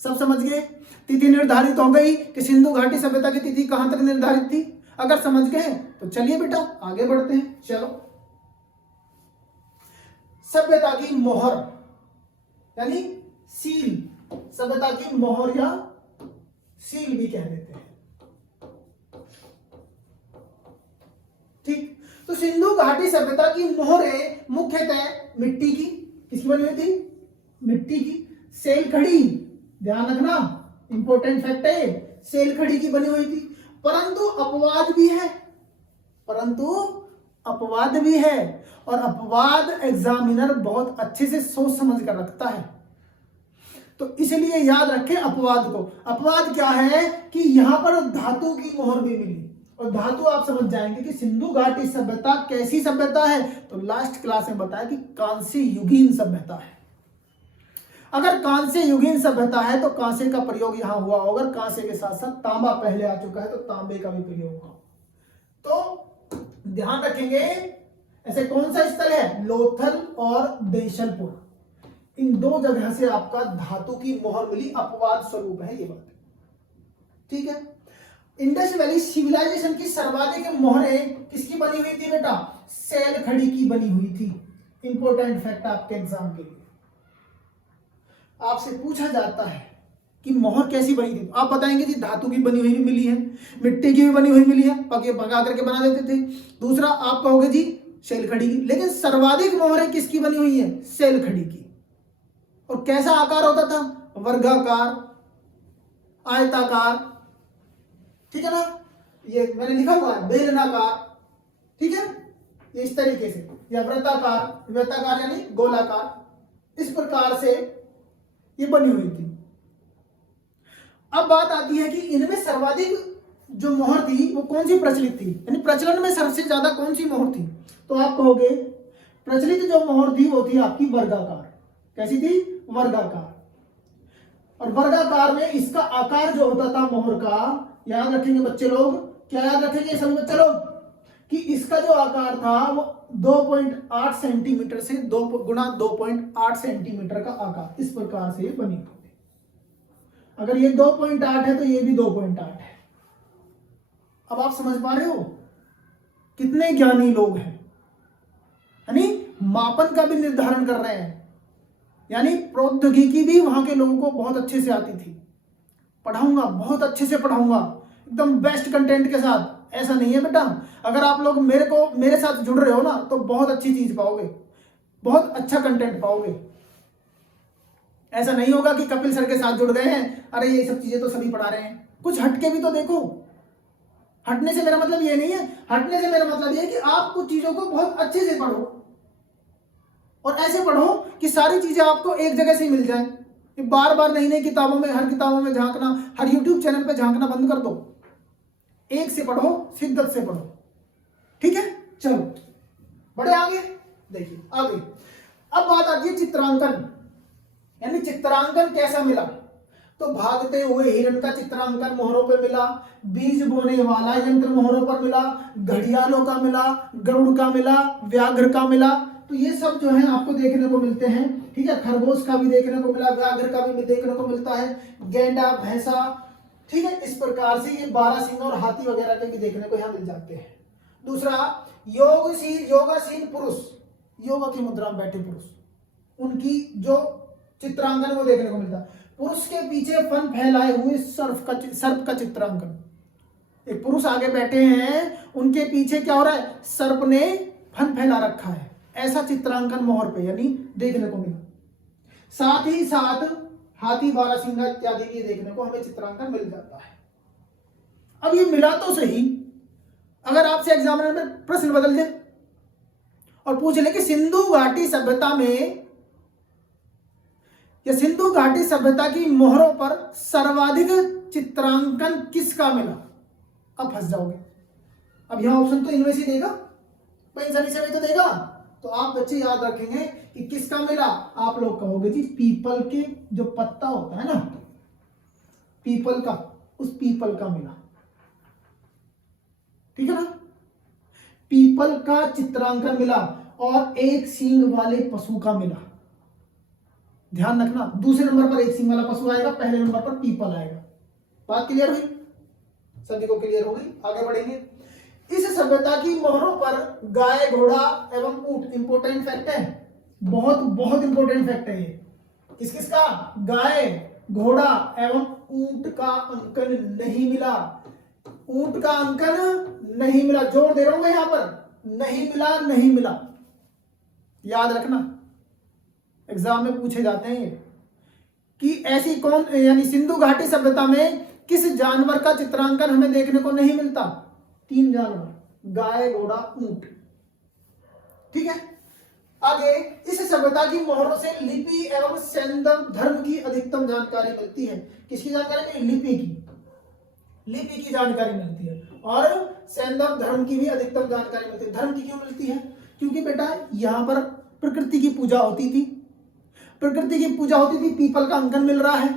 सब समझ गए, तिथि निर्धारित हो गई कि सिंधु घाटी सभ्यता की तिथि कहां तक निर्धारित थी। अगर समझ गए तो चलिए बेटा आगे बढ़ते हैं। चलो, सभ्यता की मोहर यानी सील, सभ्यता की मोहर या सील भी कह देते हैं। ठीक, तो सिंधु घाटी सभ्यता की मोहरें मुख्यतः किसकी बनी हुई थी, मिट्टी की। सेल खड़ी, ध्यान रखना इंपॉर्टेंट फैक्ट है, सेल खड़ी की बनी हुई थी। परंतु अपवाद भी है, परंतु अपवाद भी है, और अपवाद एग्जामिनर बहुत अच्छे से सोच समझ कर रखता है। तो इसलिए याद रखें अपवाद को। अपवाद क्या है कि यहां पर धातु की मोहर भी मिली, और धातु आप समझ जाएंगे कि सिंधु घाटी सभ्यता कैसी सभ्यता है, तो लास्ट क्लास में बताया कि कांस्य युगीन सभ्यता है। अगर कांस्य युगीन सभ्यता है तो कांसे का प्रयोग यहां हुआ होगा, कांसे के साथ साथ तांबा पहले आ चुका है तो तांबे का भी प्रयोग होगा। तो ध्यान रखेंगे, ऐसे कौन सा स्थल है, लोथल और देशलपुर, इन दो जगह से आपका धातु की मोहर मिली, अपवाद स्वरूप है ये बात, ठीक है। इंडस वैली सिविलाइजेशन की सर्वाधिक मोहरें किसकी बनी हुई थी बेटा, सेल खड़ी की बनी हुई थी। इंपॉर्टेंट फैक्ट आपके एग्जाम के लिए, आपसे पूछा जाता है कि मोहर कैसी बनी थी, आप बताएंगे जी धातु की बनी हुई मिली है, मिट्टी की भी बनी हुई मिली है, पके पका करके बना देते थे। दूसरा आप कहोगे जी सेल खड़ी की, लेकिन सर्वाधिक मोहरें किसकी बनी हुई है, सेल खड़ी की। और कैसा आकार होता था, वर्गाकार, आयताकार, ठीक है ना, ये मैंने लिखा हुआ है बेलनाकार, ठीक है, ये इस तरीके से, या वृत्ताकार, वृत्ताकार यानी गोलाकार, इस प्रकार से ये बनी हुई थी। अब बात आती है कि इनमें सर्वाधिक जो मोहर थी वो कौन सी प्रचलित थी, यानी प्रचलन में सबसे ज्यादा कौन सी मोहर थी, तो आप कहोगे प्रचलित जो मोहर थी वो थी आपकी वर्गाकार। कैसी थी, वर्गाकार। और वर्गाकार में इसका आकार जो होता था मोहर का, याद रखेंगे बच्चे लोग, क्या याद रखेंगे सभी बच्चे लोग, कि इसका जो आकार था वो 2.8 सेंटीमीटर से 2 गुना 2.8 सेंटीमीटर का आकार, इस प्रकार से ये बनी हुई। अगर ये 2.8 है तो ये भी 2.8 है। अब आप समझ पा रहे हो कितने ज्ञानी लोग हैं, यानी मापन का भी निर्धारण कर रहे हैं, यानी प्रौद्योगिकी भी वहां के लोगों को बहुत अच्छे से आती थी। पढ़ाऊंगा, बहुत अच्छे से पढ़ाऊंगा, एकदम बेस्ट कंटेंट के साथ। ऐसा नहीं है बेटा, अगर आप लोग मेरे साथ जुड़ रहे हो ना तो बहुत अच्छी चीज पाओगे, बहुत अच्छा कंटेंट पाओगे। ऐसा नहीं होगा कि कपिल सर के साथ जुड़ गए हैं, अरे ये सब चीजें तो सभी पढ़ा रहे हैं, कुछ हटके भी तो देखो। हटने से मेरा मतलब ये नहीं है, हटने से मेरा मतलब ये है कि आप कुछ चीजों को बहुत अच्छे से पढ़ो, और ऐसे पढ़ो कि सारी चीजें आपको एक जगह से मिल जाए। बार बार नई नई किताबों में, हर किताबों में झांकना, हर यूट्यूब चैनल पे झांकना बंद कर दो। एक से पढ़ो, शिद्दत से पढ़ो, ठीक है। चलो बढ़े आगे, देखिए आगे। अब बात आती है चित्रांकन, यानी चित्रांकन कैसा मिला, तो भागते हुए हिरण का चित्रांकन मोहरों पे मिला, बीज बोने वाला यंत्र मोहरों पर मिला, घड़ियालों का मिला, गरुड़ का मिला, व्याघ्र का मिला। तो ये सब जो है आपको देखने को मिलते हैं, ठीक है। खरगोश का भी देखने को मिला, व्याघ्र का भी देखने को मिलता है, गेंडा, भैंसा, ठीक है। इस प्रकार से ये 12 सिंह और हाथी वगैरह के भी देखने को यहाँ मिल जाते हैं। दूसरा योगासीन पुरुष, योगा की मुद्रा में बैठे पुरुष, उनकी जो चित्रांकन वो देखने को मिलता है। पुरुष के पीछे फन फैलाए हुए सर्प का चित्रांकन, एक पुरुष आगे बैठे हैं, उनके पीछे क्या हो रहा है, सर्प ने फन फैला रखा है, ऐसा चित्रांकन मोहर पे यानी देखने को मिला। साथ ही साथ हाथी, बारहसिंगा इत्यादि की देखने को हमें चित्रांकन मिल जाता है। अब ये मिला तो सही, अगर आपसे एग्जामिनर में प्रश्न बदल दे और पूछ ले कि सिंधु घाटी सभ्यता में या सिंधु घाटी सभ्यता की मोहरों पर सर्वाधिक चित्रांकन किसका मिला, अब फंस जाओगे। अब यहां ऑप्शन तो इनमें से देगा, इन सभी से तो देगा, तो आप बच्चे याद रखेंगे कि किसका मिला। आप लोग कहोगे जी पीपल के जो पत्ता होता है ना, पीपल का, उस पीपल का मिला, ठीक है ना। पीपल का चित्रांकन मिला और एक सींग वाले पशु का मिला। ध्यान रखना, दूसरे नंबर पर एक सींग वाला पशु आएगा, पहले नंबर पर पीपल आएगा। बात क्लियर हुई, सभी को क्लियर हो गई। आगे बढ़ेंगे। इस सभ्यता की मोहरों पर गाय, घोड़ा एवं ऊंट, इंपोर्टेंट फैक्ट है, बहुत बहुत इंपोर्टेंट फैक्ट है ये। किस किस का, गाय, घोड़ा एवं ऊंट का अंकन नहीं मिला। ऊंट का अंकन नहीं मिला, जोर दे रहा हूं मैं यहां पर, नहीं मिला, नहीं मिला, याद रखना, एग्जाम में पूछे जाते हैं ये। कि ऐसी कौन यानी सिंधु घाटी सभ्यता में किस जानवर का चित्रांकन हमें देखने को नहीं मिलता? 3 जानवर, गाय, घोड़ा, ऊंट। ठीक है। आगे, इस सभ्यता की मोहरों से लिपि एवं सैंधव धर्म की अधिकतम जानकारी मिलती है। किसकी जानकारी? लिपि की जानकारी मिलती है और सैंधव धर्म की भी अधिकतम जानकारी मिलती है। धर्म की क्यों मिलती है? क्योंकि बेटा यहां पर प्रकृति की पूजा होती थी, पीपल का अंकन मिल रहा है,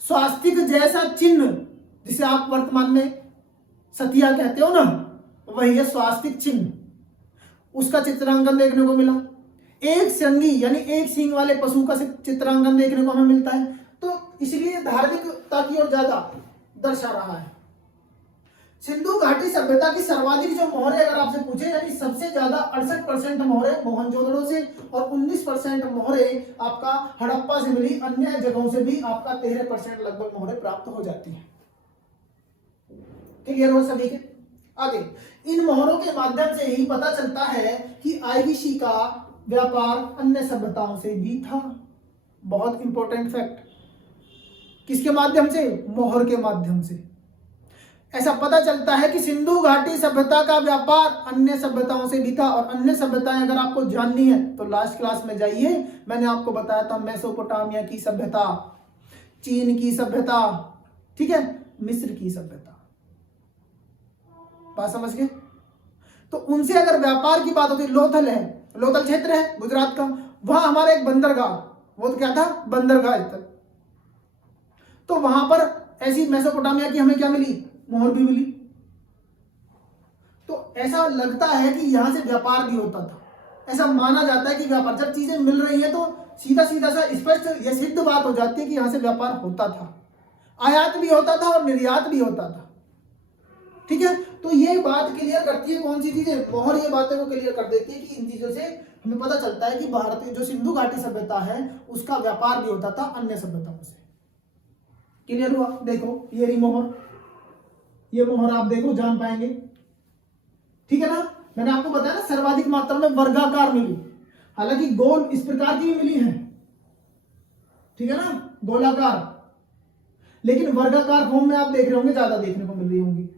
स्वास्तिक जैसा चिन्ह जिसे आप वर्तमान में सतिया कहते हो ना, वही है स्वास्तिक चिन्ह, उसका चित्रांकन देखने को मिला। एक श्रृंगी यानी एक सींग वाले पशु का चित्रांकन देखने को हमें मिलता है। तो इसलिए धार्मिकता की ओर ज्यादा दर्शा रहा है। सिंधु घाटी सभ्यता की सर्वाधिक जो मोहरें अगर आपसे पूछे, यानी सबसे ज्यादा 68% मोहरें मोहनजोदड़ो से और 19% मोहरें आपका हड़प्पा से मिली। अन्य जगहों से भी आपका 13% लगभग मोहरें प्राप्त हो जाती है। क्लियर हो सभी के? आगे, इन मोहरों के माध्यम से ही पता चलता है कि आईवीसी का व्यापार अन्य सभ्यताओं से भी था। बहुत इंपॉर्टेंट फैक्ट। किसके माध्यम से? मोहर के माध्यम से। ऐसा पता चलता है कि सिंधु घाटी सभ्यता का व्यापार अन्य सभ्यताओं से भी था। और अन्य सभ्यताएं अगर आपको जाननी है तो लास्ट क्लास में जाइए, मैंने आपको बताया था मेसोपोटामिया की सभ्यता, चीन की सभ्यता, ठीक है, मिस्र की सभ्यता। बात समझ गए? तो उनसे अगर व्यापार की बात होती, लोथल है, लोथल क्षेत्र है गुजरात का, वहां हमारा एक बंदरगाह, वो तो क्या था? बंदरगाह स्थल। तो वहां पर ऐसी मेसोपोटामिया की हमें क्या मिली? मोहर भी मिली। तो ऐसा लगता है कि यहां से व्यापार भी होता था। ऐसा माना जाता है कि व्यापार, जब चीजें मिल रही हैं तो सीधा सीधा सा स्पष्ट या सिद्ध बात हो जाती है कि यहां से व्यापार होता था, आयात भी होता था और निर्यात भी होता था। ठीक है। तो ये बात क्लियर करती है कौन सी चीजें? मोहर ये बातें को क्लियर कर देती है कि इन चीजों से हमें पता चलता है कि भारतीय जो सिंधु घाटी सभ्यता है उसका व्यापार भी होता था अन्य सभ्यताओं से। क्लियर हुआ? देखो ये रही मोहर, ये मोहर आप देखो जान पाएंगे। ठीक है ना? मैंने आपको बताया ना सर्वाधिक मात्रा में वर्गाकार मिली, हालांकि गोल इस प्रकार की भी मिली है, ठीक है ना, गोलाकार, लेकिन वर्गाकार फॉर्म में आप देख रहे होंगे ज्यादा देखने को मिल रही होंगी।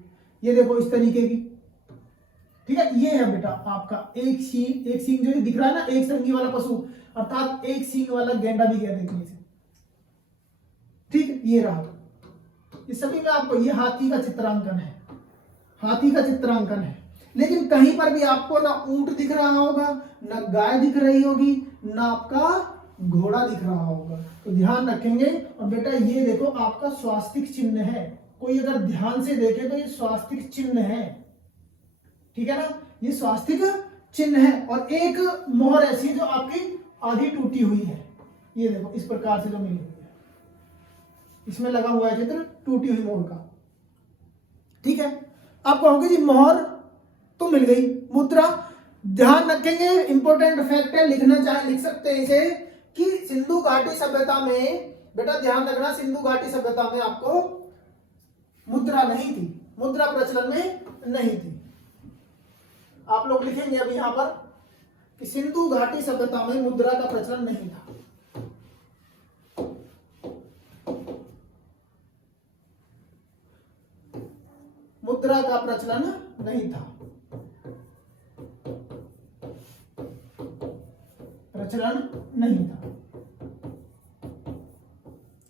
ये देखो इस तरीके की। ठीक है। ये है बेटा आपका एक सींग जो दिख रहा है ना, एक श्रृंगी वाला पशु, अर्थात एक सींग वाला गेंडा भी कहते हैं इसे। ठीक, ये रहा। इस सभी में आपको ये हाथी का चित्रांकन है, हाथी का चित्रांकन है। लेकिन कहीं पर भी आपको ना ऊंट दिख रहा होगा, ना गाय दिख रही होगी, ना आपका घोड़ा दिख रहा होगा। तो ध्यान रखेंगे। और बेटा ये देखो आपका स्वास्तिक चिन्ह है, कोई अगर ध्यान से देखे तो ये स्वास्तिक चिन्ह है। ठीक है ना, ये स्वास्तिक चिन्ह है। और एक मोहर ऐसी जो आपकी आधी टूटी हुई है, ये देखो इस प्रकार से जो मिली हुई है, इसमें लगा हुआ है चित्र टूटी हुई मोहर का। ठीक है। आप कहोगे जी मोहर तो मिल गई, मुद्रा, ध्यान रखेंगे इंपॉर्टेंट फैक्ट है, लिखना चाहे लिख सकते हैं इसे, कि सिंधु घाटी सभ्यता में, बेटा ध्यान रखना, सिंधु घाटी सभ्यता में आपको मुद्रा नहीं थी, मुद्रा प्रचलन में नहीं थी। आप लोग लिखेंगे अभी यहां पर कि सिंधु घाटी सभ्यता में मुद्रा का प्रचलन नहीं था। मुद्रा का प्रचलन नहीं था, प्रचलन नहीं था।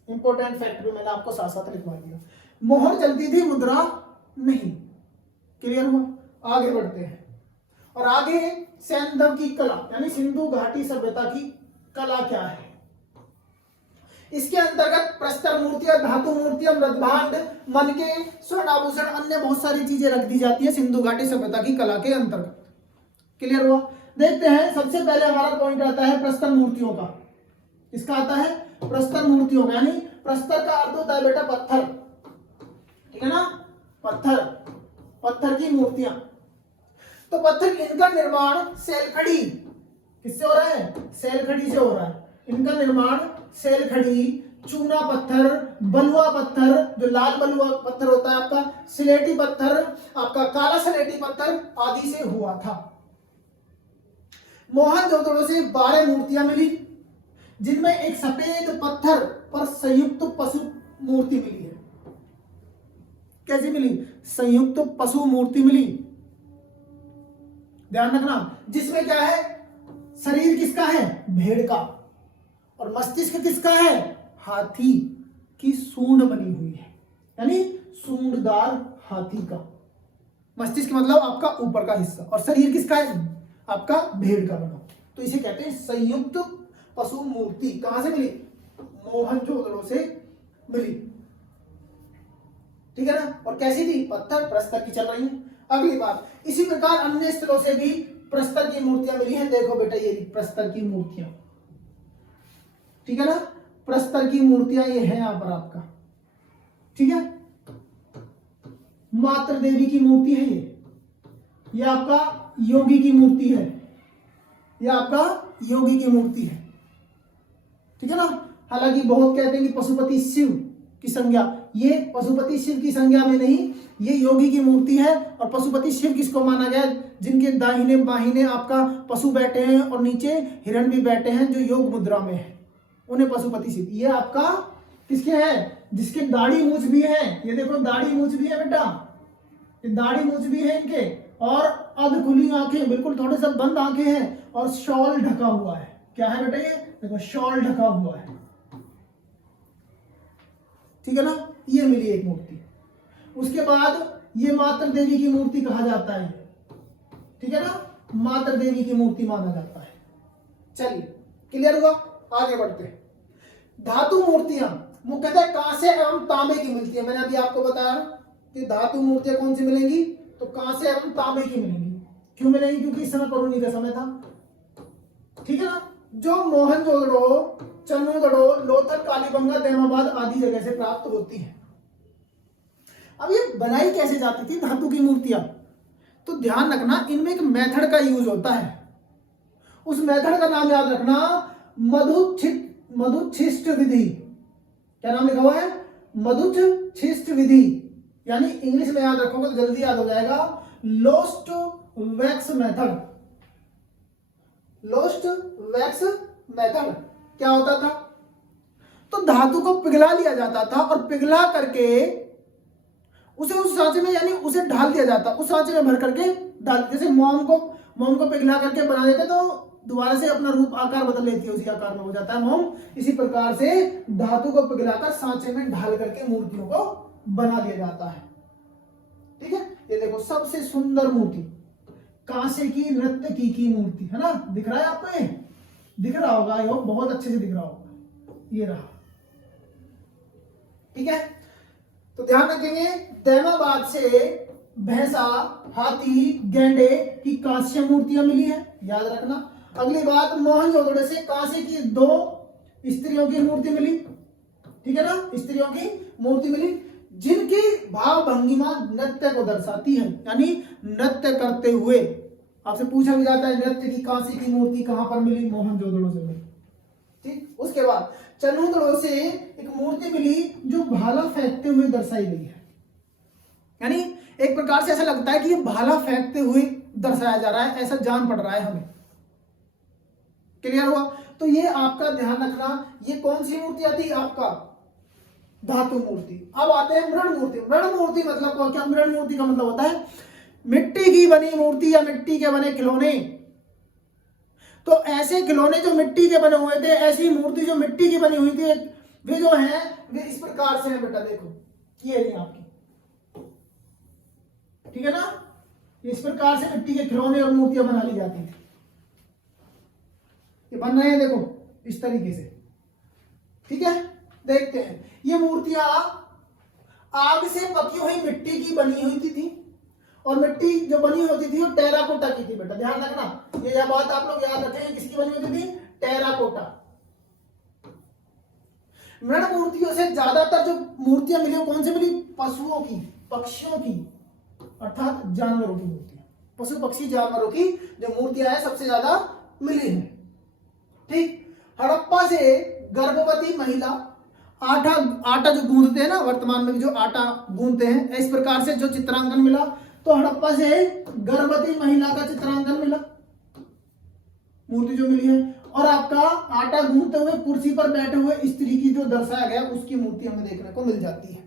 इंपॉर्टेंट फैक्ट भी मैंने आपको साथ साथ लिखवा दिया। मोहर चलती थी, मुद्रा नहीं। क्लियर हुआ? आगे बढ़ते हैं। और आगे सैंधव की कला यानी सिंधु घाटी सभ्यता की कला क्या है? इसके अंतर्गत प्रस्तर मूर्तियां, धातु मूर्तियां, मृदभांड, मनके, स्वर्ण आभूषण, अन्य बहुत सारी चीजें रख दी जाती है सिंधु घाटी सभ्यता की कला के अंतर्गत। क्लियर हुआ? देखते हैं। सबसे पहले हमारा पॉइंट आता है प्रस्तर मूर्तियों का। इसका आता है प्रस्तर मूर्तियों का, यानी प्रस्तर का अर्थ होता है बेटा पत्थर, ठीक है ना, पत्थर, पत्थर की मूर्तियां। तो पत्थर, इनका निर्माण सैलखड़ी, किससे हो रहा है? सैलखड़ी से हो रहा है। इनका निर्माण सैलखड़ी, चूना पत्थर, बलुआ पत्थर, जो लाल बलुआ पत्थर होता है आपका, स्लेटी पत्थर, आपका काला स्लेटी पत्थर आदि से हुआ था। मोहनजोदड़ो से 12 मूर्तियां मिली, जिनमें एक सफेद पत्थर पर संयुक्त पशु मूर्ति मिली है। कैसी मिली? संयुक्त पशु मूर्ति मिली। ध्यान रखना, जिसमें क्या है, शरीर किसका है? भेड़ का, और मस्तिष्क किसका है? हाथी की सूंड बनी हुई है, यानी सूंडदार हाथी का। मस्तिष्क मतलब आपका ऊपर का हिस्सा, और शरीर किसका है? आपका भेड़ का बना। तो इसे कहते हैं संयुक्त पशु मूर्ति। कहां से मिली? मोहनजोदड़ो से मिली। ठीक है ना? और कैसी थी? पत्थर प्रस्तर की चल रही है। अगली बात, इसी प्रकार अन्य स्थलों से भी प्रस्तर की मूर्तियां मिली हैं। देखो बेटा, ये प्रस्तर की मूर्तियां, ठीक है ना? प्रस्तर की मूर्तियां ये है यहां पर आपका, ठीक है। मातृ देवी की मूर्ति है ये आपका योगी की मूर्ति है, ये आपका योगी की मूर्ति है, ठीक है ना। हालांकि बहुत कहते हैं कि पशुपति शिव की संज्ञा, ये पशुपति शिव की संज्ञा में नहीं, ये योगी की मूर्ति है। और पशुपति शिव किसको माना गया? जिनके दाहिने बाहिने आपका पशु बैठे हैं और नीचे हिरण भी बैठे हैं, जो योग मुद्रा में है, उन्हें पशुपति शिव। ये आपका किसके है? जिसके दाढ़ी मूछ भी है। ये देखो, दाढ़ी मूछ भी है बेटा, ये दाढ़ी मूछ भी है इनके, और अध खुली आंखें, बिल्कुल थोड़े से बंद आंखें हैं, और शॉल ढका हुआ है। क्या है बेटा? ये देखो, शॉल ढका हुआ है, ठीक है ना। ये मिली एक मूर्ति। उसके बाद ये मातृ देवी की मूर्ति कहा जाता है, ठीक है ना, मातृ देवी की मूर्ति माना जाता है। चलिए, क्लियर हुआ? आगे बढ़ते हैं। धातु मूर्तियां मुख्यतः कांसे एवं तांबे की मिलती है। मैंने अभी आपको बताया कि धातु मूर्तियां कौन सी मिलेंगी? तो कांसे एवं तांबे की मिलेंगी। क्यों मिलेंगी? क्योंकि इस समय परोनी का समय था, ठीक है ना। जो मोहनजोदड़ो, चन्नूदड़ो, लोथल, कालीबंगा, दैमाबाद आदि जगह से प्राप्त होती है। अब ये बनाई कैसे जाती थी धातु की मूर्तियां? तो ध्यान रखना, इनमें एक मेथड का यूज होता है। उस मेथड का नाम याद रखना, मधुच्छिष्ट विधि। क्या नाम लिखा हुआ है? मधुच्छिष्ट विधि, यानी इंग्लिश में याद रखोगे तो जल्दी याद हो जाएगा, lost wax method. Lost wax method क्या होता था? तो धातु को पिघला लिया जाता था, और पिघला करके उसे उस सांचे में, यानी उसे ढाल दिया जाता, उस सांचे में भर करके डाल। जैसे मोम को पिघला करके बना देते तो दोबारा से अपना रूप आकार बदल लेती है, उसी आकार में हो जाता है मोम। इसी प्रकार से धातु को पिघलाकर सांचे में ढाल करके मूर्तियों को बना दिया जाता है, ठीक है। ये देखो, सबसे सुंदर मूर्ति कांसे की नर्तकी की मूर्ति है ना। दिख रहा है आपको? ये दिख रहा होगा, ये बहुत अच्छे से दिख रहा होगा। ये रहा, ठीक है। तो ध्यान रखेंगे, दैमाबाद से भैंसा, हाथी, गेंडे की कांस्य मूर्तियां मिली है, याद रखना। अगली बात, मोहनजोदड़ो से कांसे की 2 स्त्रियों की मूर्ति मिली, ठीक है ना, स्त्रियों की मूर्ति मिली, जिनकी भाव भंगिमा नृत्य को दर्शाती है, यानी नृत्य करते हुए। आपसे पूछा भी जाता है नृत्य की कांसे की मूर्ति कहां पर मिली? मोहनजोदड़ो से मिली, ठीक। उसके बाद चन्नूदड़ो से एक मूर्ति मिली जो भाला फेंकते हुए दर्शाई गई है, यानी एक प्रकार से ऐसा लगता है कि ये भाला फेंकते हुए दर्शाया जा रहा है, ऐसा जान पड़ रहा है हमें। क्लियर हुआ? तो ये आपका ध्यान रखना, ये कौन सी मूर्ति आती है? आपका धातु मूर्ति। अब आते हैं मृण मूर्ति। मृण मूर्ति मतलब क्या? मृण मूर्ति का मतलब होता है मिट्टी की बनी मूर्ति या मिट्टी के बने खिलौने। तो ऐसे खिलौने जो मिट्टी के बने हुए थे, ऐसी मूर्ति जो मिट्टी की बनी हुई थी, वे जो है वे इस प्रकार से है बेटा। देखो, ये है आपकी, ठीक है ना। इस प्रकार से मिट्टी के खिलौने और मूर्तियां बना ली जाती थी। ये बन रहे हैं, देखो इस तरीके से, ठीक है। देखते हैं, ये मूर्तियां आग से पकी हुई मिट्टी की बनी हुई थी, और मिट्टी जो बनी होती थी वो टेराकोटा की थी बेटा। ध्यान रखना, ये बात आप लोग याद रखेंगे, किसकी बनी होती थी? टेराकोटा। मृण मूर्तियों से ज्यादातर जो मूर्तियां मिली वो कौन से मिली? पशुओं की, पक्षियों की, अर्थात जानवरों की मूर्तियां। पशु पक्षी जानवरों की जो मूर्तियां हैं सबसे ज्यादा मिली हैं, ठीक। हड़प्पा से गर्भवती महिला आटा जो गूंथते हैं ना, वर्तमान में भी जो आटा गूंथते हैं, इस प्रकार से जो चित्रांकन मिला, तो हड़प्पा से गर्भवती महिला का चित्रांकन मिला, मूर्ति जो मिली है। और आपका आटा गूंथते हुए कुर्सी पर बैठे हुए स्त्री की जो दर्शाया गया उसकी मूर्ति हमें देखने को मिल जाती है।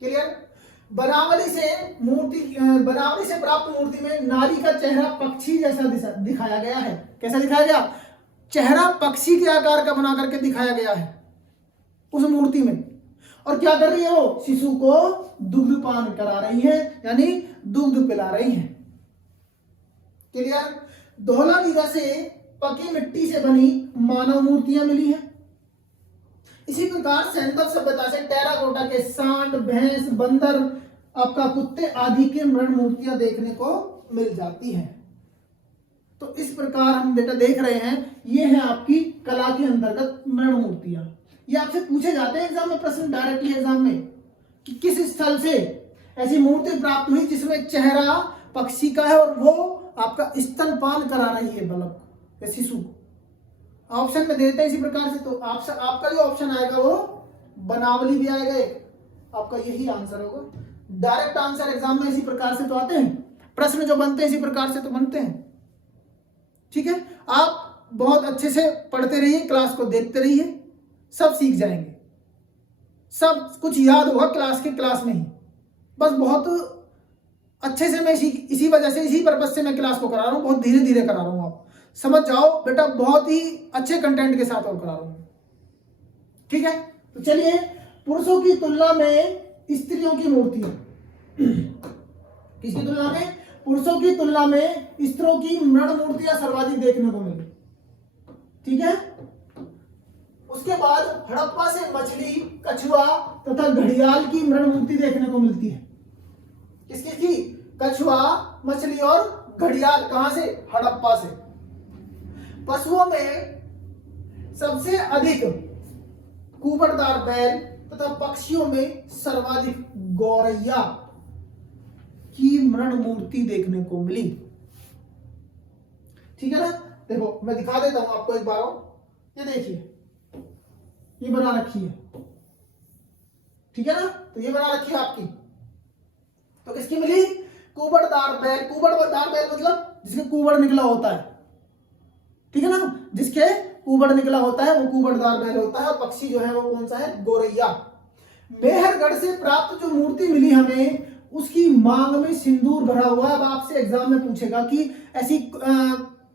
क्लियर? बनावली से प्राप्त मूर्ति में नारी का चेहरा पक्षी जैसा दिखाया गया है। कैसा दिखाया गया? चेहरा पक्षी के आकार का बना करके दिखाया गया है उस मूर्ति में। और क्या कर रही है वो? शिशु को दुग्धपान करा रही है, यानी दुग्ध पिला रही है। क्लियर? धौलावीरा से पकी मिट्टी से बनी मानव मूर्तियां मिली हैं। इसी प्रकार सैंडल सभ्यता से टेराकोटा के सांड, भैंस, बंदर, आपका कुत्ते आदि के मृण मूर्तियां देखने को मिल जाती हैं। तो इस प्रकार हम बेटा देख रहे हैं, ये है आपकी कला के अंतर्गत मृण मूर्तियां। ये आपसे पूछे जाते हैं एग्जाम में प्रश्न, डायरेक्टली एग्जाम में, कि किस स्थल से ऐसी मूर्ति प्राप्त हुई जिसमें चेहरा पक्षी का है और वो आपका स्तनपान करा रही है बालक या शिशु को। ऑप्शन में देते हैं इसी प्रकार से। तो आपका जो ऑप्शन आएगा वो बनावली भी आएगा एक, आपका यही आंसर होगा। डायरेक्ट आंसर एग्जाम में इसी प्रकार से तो आते हैं, प्रश्न जो बनते हैं इसी प्रकार से तो बनते हैं। ठीक है, आप बहुत अच्छे से पढ़ते रहिए, क्लास को देखते रहिए, सब सीख जाएंगे, सब कुछ याद होगा क्लास में ही। बस बहुत अच्छे से मैं इसी वजह से, इसी पर्पज से मैं क्लास को करा रहा हूँ, बहुत धीरे धीरे करा रहा हूँ। आप समझ जाओ बेटा, बहुत ही अच्छे कंटेंट के साथ और करा रहा हूँ। ठीक है, तो चलिए, पुरुषों की तुलना में स्त्रियों की मूर्तियां, किसकी तुलना में? पुरुषों की तुलना में स्त्रियों की मृण मूर्तियां सर्वाधिक देखने को मिली। ठीक है, उसके बाद हड़प्पा से मछली, कछुआ तथा घड़ियाल की मृण मूर्ति देखने को मिलती है। किसकी? कछुआ, मछली और घड़ियाल। कहां से? हड़प्पा से। पशुओं में सबसे अधिक कुबड़दार बैल तथा पक्षियों में सर्वाधिक गौरैया की मृण मूर्ति देखने को मिली। ठीक है ना? देखो मैं दिखा देता हूं आपको एक बार। ये देखिए, ये बना रखी है। ठीक है ना? तो ये बना रखी है आपकी। तो किसकी मिली? कुबड़दार बैल। कुबड़दार बैल मतलब जिसके कुबड़ निकला होता है। ठीक है ना? जिसके कुबड़ निकला होता है वो कुबड़दार बैल होता है। और पक्षी जो है वो कौन सा है? गौरैया। मेहरगढ़ से प्राप्त जो मूर्ति मिली हमें, उसकी मांग में सिंदूर भरा हुआ है। अब आपसे एग्जाम में पूछेगा कि ऐसी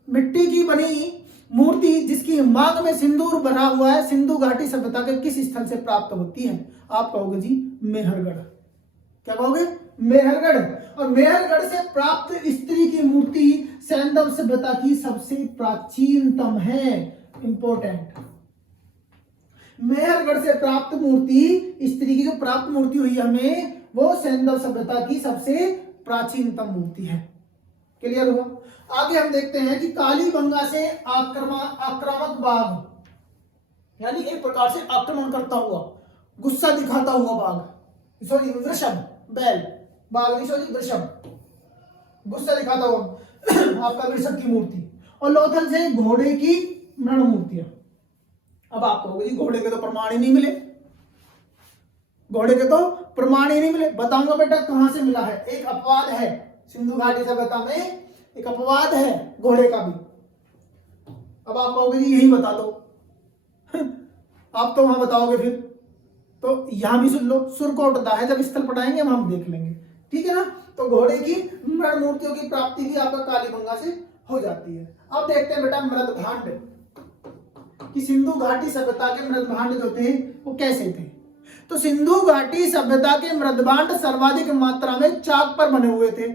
मिट्टी की बनी मूर्ति जिसकी मांग में सिंदूर भरा हुआ है, सिंधु घाटी सभ्यता के किस स्थल से प्राप्त होती है? आप कहोगे जी मेहरगढ़। क्या कहोगे? मेहरगढ़। और मेहरगढ़ से प्राप्त स्त्री की मूर्ति सैंधव सभ्यता की सबसे प्राचीनतम है। इंपॉर्टेंट, मेहरगढ़ से प्राप्त मूर्ति, स्त्री की जो प्राप्त मूर्ति हुई हमें, वो सैंधव सभ्यता की सबसे प्राचीनतम मूर्ति है। क्लियर हुआ? आगे हम देखते हैं कि कालीबंगा से आक्रामक बाघ, यानी एक प्रकार से आक्रमण करता हुआ, गुस्सा दिखाता हुआ बाघ, सॉरी वृषभ, बैल, बाघ नहीं सॉरी वृषभ, गुस्सा दिखाता हुआ आपका वृषभ की मूर्ति। और लोथल से घोड़े की मृण मूर्तियां। अब आप कहोगे जी घोड़े के तो प्रमाण ही नहीं मिले, घोड़े के तो प्रमाण ही नहीं मिले। बताऊंगा बेटा कहां से मिला है। एक अपवाद है, सिंधु घाटी सभ्यता में एक अपवाद है घोड़े का भी। अब आप कहोगे जी यही बता दो आप तो वहां बताओगे फिर, तो यहां भी सुन लो, सुरकोटदा है, जब स्थल पढ़ाएंगे हम देख लेंगे। ठीक है ना? तो घोड़े की मृण मूर्तियों की प्राप्ति भी आपका कालीबंगा से हो जाती है। अब देखते हैं बेटा मृदभांड कि सिंधु घाटी सभ्यता के मृदभांड जो थे वो कैसे थे। तो सिंधु घाटी सभ्यता के मृदभांड सर्वाधिक मात्रा में चाक पर बने हुए थे।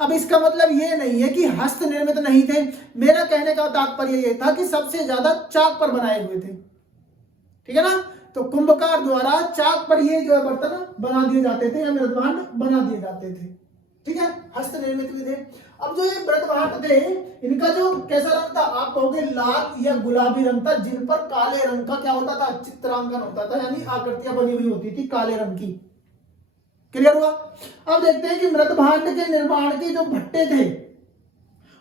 अब इसका मतलब ये नहीं है कि हस्त निर्मित नहीं थे, मेरा कहने का तात्पर्य ये था कि सबसे ज्यादा चाक पर बनाए हुए थे। ठीक है ना? तो कुंभकार द्वारा चाक पर ये जो बर्तन बना दिए जाते थे या मृदभांड बना दिए जाते थे। ठीक है, हस्त निर्मित भी थे। अब जो ये मृदभांड थे, इनका जो कैसा रंग था? आप कहोगे लाल या गुलाबी रंग था, जिन पर काले रंग का क्या होता था? चित्रांकन होता था, यानी आकृतियां बनी हुई होती थी काले रंग की। क्लियर हुआ? अब देखते हैं कि मृदभांड के निर्माण के जो भट्टे थे,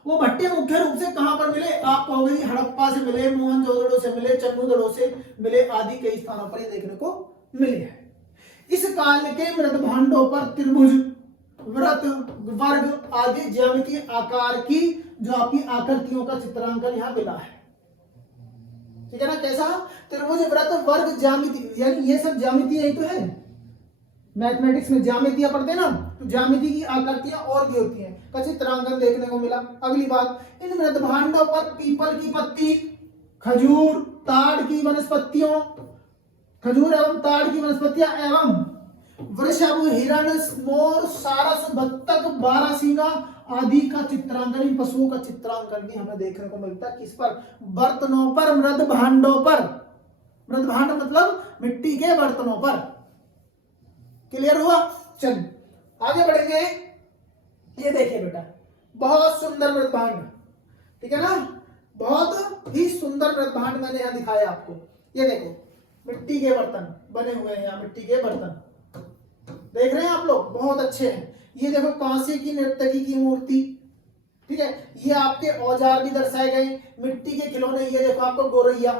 वो भट्टे मुख्य रूप से कहां पर मिले? आप कहोगे हड़प्पा से मिले, मोहनजोदड़ो से मिले, चन्नूदड़ो से मिले, आदि कई स्थानों पर ये देखने को मिले हैं। इस काल के मृदभांडों पर त्रिभुज, वृत्त, वर्ग आदि ज्यामितीय आकार की जो आपकी आकृतियों का चित्रांकन यहाँ मिला है। ठीक है ना, कैसा त्रिभुज वृत्त वर्ग ज्यामिति, यानी ये सब ज्यामिति यही तो है। मैथमेटिक्स में ज्यामितियां पढ़ते हैं ना, तो ज्यामिति की आकृतियां और भी होती हैं, का चित्रांकन देखने को मिला। अगली बात, इन मृदभांडों पर पीपल की पत्ती, खजूर, ताड़ की वनस्पतियों, खजूर एवं ताड़ की वनस्पतियां एवं वृषभ, हिरण, मोर, सारस, बत्तख, बारहसिंगा आदि का चित्रांकन, इन पशुओं का चित्रांकन भी हमें देखने को मिलता है। किस पर? बर्तनों पर, मृदभांडों पर। मृदभांड मतलब मिट्टी के बर्तनों पर। क्लियर हुआ? चलिए आगे बढ़ेंगे। ये देखिए बेटा, बहुत सुंदर मृदभांड, ठीक है ना, बहुत ही सुंदर मृदभांड मैंने यहाँ दिखाया आपको। ये देखो, मिट्टी के बर्तन बने हुए हैं यहाँ, मिट्टी के बर्तन देख रहे हैं आप लोग, बहुत अच्छे हैं। ये देखो, कांसे की नर्तकी की मूर्ति, ठीक है। ये आपके औजार भी दर्शाए गए, मिट्टी के खिलौने, ये देखो आपको गोरैया,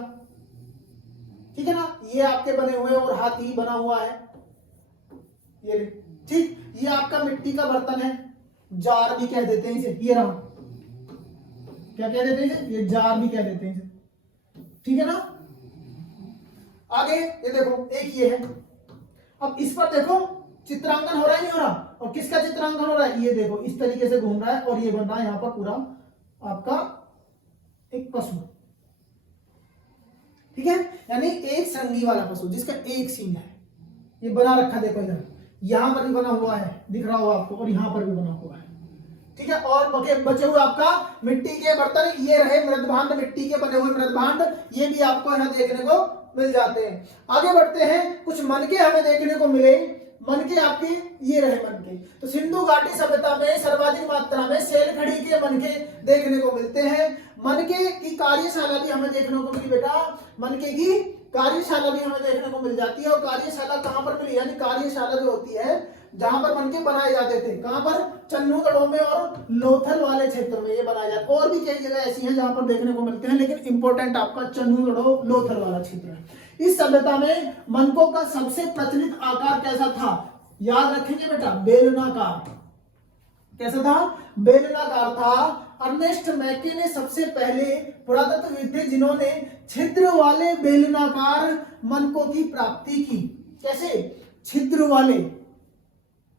ठीक है ना, ये आपके बने हुए, और हाथी बना हुआ है, ये ठीक। ये आपका मिट्टी का बर्तन है, जार भी कह देते हैं इसे, ये रहा, क्या कह देते हैं इसे? ये जार भी कह देते हैं इसे, ठीक है ना। आगे ये देखो, एक ये है। अब इस पर देखो चित्रांकन हो रहा है, नहीं हो रहा? और किसका चित्रांकन हो रहा है? ये देखो, इस तरीके से घूम रहा है, और ये बन रहा है यहाँ पर पूरा आपका एक पशु, ठीक है, यानी एक संगी वाला पशु जिसका एक सींग है। ये बना रखा, देखो इधर, यहां पर भी बना हुआ है, दिख रहा होगा आपको, और यहां पर भी बना हुआ है, ठीक है। और बचे हुए आपका मिट्टी के बर्तन, ये रहे मृदभांड, मिट्टी के बने हुए मृदभांड, ये भी आपको यहाँ देखने को मिल जाते हैं। आगे बढ़ते हैं, कुछ मनके हमें देखने को मिले। मनके आपके ये रहे मनके, तो सिंधु घाटी सभ्यता में सर्वाधिक मात्रा में सेलखड़ी के मनके देखने को मिलते हैं। मनके की कार्यशाला भी हमें देखने को मिली बेटा, मनके की कार्यशाला भी हमें देखने को मिल जाती है। और कार्यशाला कहां पर मिली? यानी कार्यशाला जो होती है जहां पर मनके बनाए जाते थे, कहां पर? चन्नूगढ़ में और लोथल वाले क्षेत्र में ये बनाए जाते। और भी कई जगह ऐसी हैं जहां पर देखने को मिलते हैं, लेकिन इंपॉर्टेंट आपका चन्नूगढ़ लोथल वाला क्षेत्र है। इस सभ्यता में मनकों का सबसे प्रचलित आकार कैसा था? याद रखेंगे बेटा, बेलनाकार। कैसा था? बेलनाकार था। अर्नेस्ट मैके ने सबसे पहले पुरातत्वविद थे जिन्होंने छिद्र वाले बेलनाकार मनकों की प्राप्ति की। कैसे? छिद्र वाले,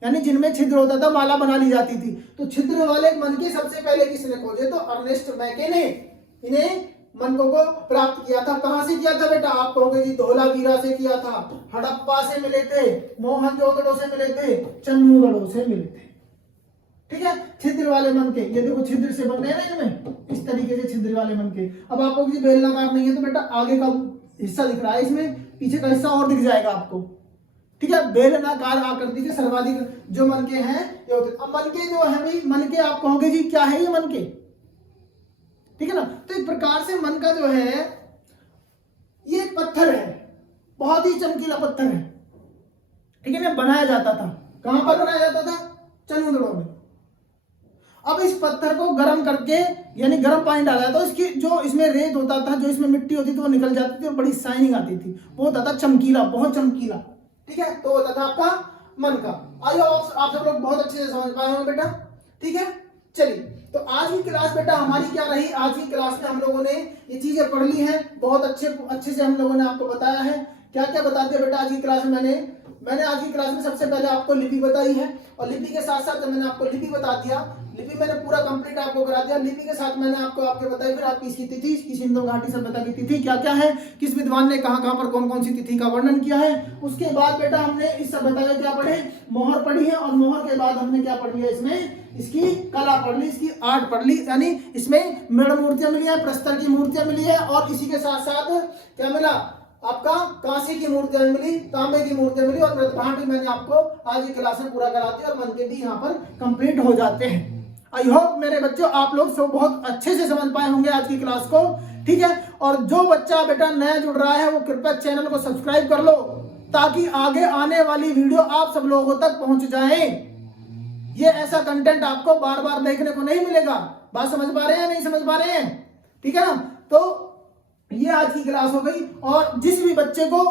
यानी जिनमें छिद्र होता था, माला बना ली जाती थी। तो छिद्र वाले मनके सबसे पहले किसने खोजे? तो अर्नेस्ट मैके ने इन्हें मनकों को प्राप्त किया था। कहां से किया था बेटा? आप कहोगे जी धोलावीरा से किया था, हड़प्पा से मिले थे, मोहनजोदड़ो से मिले थे, चन्नूगढ़ से मिले थे, ठीक है। छिद्र वाले मनके, ये देखो छिद्र से बन रहे हैं ना इनमें, इस तरीके से छिद्र वाले मनके। अब आपको जी बेलनाकार नहीं है तो बेटा आगे का हिस्सा दिख रहा है, इसमें पीछे का हिस्सा और दिख जाएगा आपको, ठीक है। बेलनाकार आकृति के सर्वाधिक जो मनके हैं ये होते। अब मनके जो है भाई, मनके आप कहोगे जी क्या है ये मनके, ठीक है ना। तो इस प्रकार से मन का जो है ये पत्थर है, बहुत ही चमकीला पत्थर है, ठीक है ना। बनाया जाता था, कहां पर बनाया जाता था? चन्नूगढ़ में। अब इस पत्थर को गर्म करके, यानी गर्म पानी डाला तो इसकी जो इसमें रेत होता था, जो इसमें मिट्टी होती थी, वो निकल जाती थी और बड़ी शाइनिंग आती थी, वो होता था चमकीला, बहुत चमकीला, ठीक है। तो होता था आपका मन का। आई होप आप सब लोग बहुत अच्छे से समझ पाए होंगे बेटा, ठीक है। चलिए, तो आज की क्लास बेटा हमारी क्या रही? आज की क्लास में हम लोगों ने ये चीजें पढ़ ली हैं, बहुत अच्छे से हम लोगों ने आपको बताया है। क्या क्या बताते हैं बेटा आज की क्लास में? मैंने आज की क्लास में सबसे पहले आपको लिपि बताई है, और लिपि के साथ साथ जब मैंने आपको लिपि बता दिया, लिपि मैंने पूरा कंप्लीट आपको करा दिया। लिपि के साथ मैंने आपको बताई फिर आपकी इसकी तिथि, की सिंधु घाटी सभ्यता की तिथि क्या क्या है, किस विद्वान ने कहां पर कौन कौन सी तिथि का वर्णन किया है। उसके बाद बेटा हमने इस सभ्यता में क्या पढ़े? मोहर पढ़ी है, और मोहर के बाद हमने क्या पढ़ लिया? इसमें इसकी कला पढ़ ली, इसकी आर्ट पढ़ ली, यानी इसमें मृण मूर्तियां मिली है, प्रस्तर की मूर्तियां मिली है, और इसी के साथ साथ क्या मिला आपका? कांसे की मूर्तियां मिली, तांबे की मूर्तियां मिली, और मृदभांड भी मैंने आपको आज की क्लास में पूरा करा दिया, और मनके भी यहाँ पर कंप्लीट हो जाते हैं। आई होप मेरे बच्चों आप लोग सब बहुत अच्छे से समझ पाए होंगे आज की क्लास को, ठीक है। और जो बच्चा बेटा नया जुड़ रहा है वो कृपया चैनल को सब्सक्राइब कर लो, ताकि आगे आने वाली वीडियो आप सब लोगों तक पहुंच जाए। ये ऐसा कंटेंट आपको बार बार देखने को नहीं मिलेगा। बात समझ पा रहे हैं? नहीं समझ पा रहे हैं? ठीक है ना। तो ये आज की क्लास हो गई, और जिस भी बच्चे को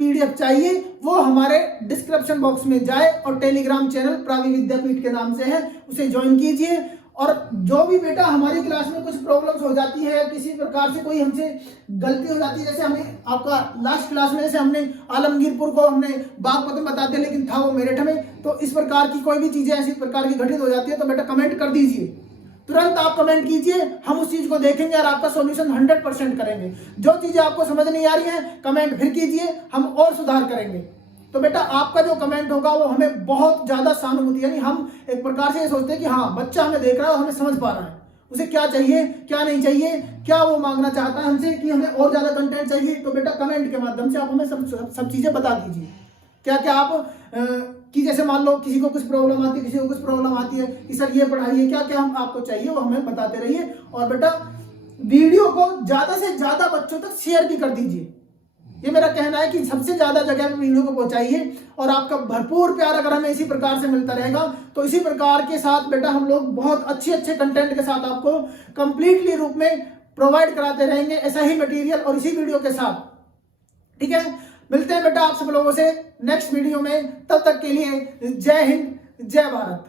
पीडीएफ चाहिए वो हमारे डिस्क्रिप्शन बॉक्स में जाए, और टेलीग्राम चैनल प्रावी विद्यापीठ के नाम से है, उसे ज्वाइन कीजिए। और जो भी बेटा हमारी क्लास में कुछ प्रॉब्लम्स हो जाती है, किसी प्रकार से कोई हमसे गलती हो जाती है, जैसे हमें आपका लास्ट क्लास में जैसे हमने आलमगीरपुर को हमने बागपत में बताते लेकिन था वो मेरठ में, तो इस प्रकार की कोई भी चीजें ऐसी प्रकार की घटित हो जाती है तो बेटा कमेंट कर दीजिए, तुरंत आप कमेंट कीजिए, हम उस चीज को देखेंगे और आपका सॉल्यूशन 100% करेंगे। जो चीजें आपको समझ नहीं आ रही हैं कमेंट फिर कीजिए, हम और सुधार करेंगे। तो बेटा आपका जो कमेंट होगा वो हमें बहुत ज्यादा सहानुभूति, यानी हम एक प्रकार से ये सोचते हैं कि हाँ बच्चा हमें देख रहा है और हमें समझ पा रहा है, उसे क्या चाहिए क्या नहीं चाहिए, क्या वो मांगना चाहता है हमसे कि हमें और ज्यादा कंटेंट चाहिए। तो बेटा कमेंट के माध्यम से आप हमें सब चीजें बता दीजिए, क्या क्या आप कि जैसे मान लो किसी को कुछ प्रॉब्लम आती है, किसी को कुछ प्रॉब्लम आती है कि सर ये पढ़ाइए, क्या क्या हम आपको चाहिए वो हमें बताते रहिए। और बेटा वीडियो को ज्यादा से ज्यादा बच्चों तक शेयर भी कर दीजिए, ये मेरा कहना है कि सबसे ज्यादा जगह पे वीडियो को पहुंचाइए। और आपका भरपूर प्यार अगर हमें इसी प्रकार से मिलता रहेगा तो इसी प्रकार के साथ बेटा हम लोग बहुत अच्छे अच्छे कंटेंट के साथ आपको कंप्लीटली रूप में प्रोवाइड कराते रहेंगे, ऐसा ही मटेरियल और इसी वीडियो के साथ। ठीक है, मिलते हैं बेटा आप सब लोगों से नेक्स्ट वीडियो में, तब तक के लिए जय हिंद जय भारत।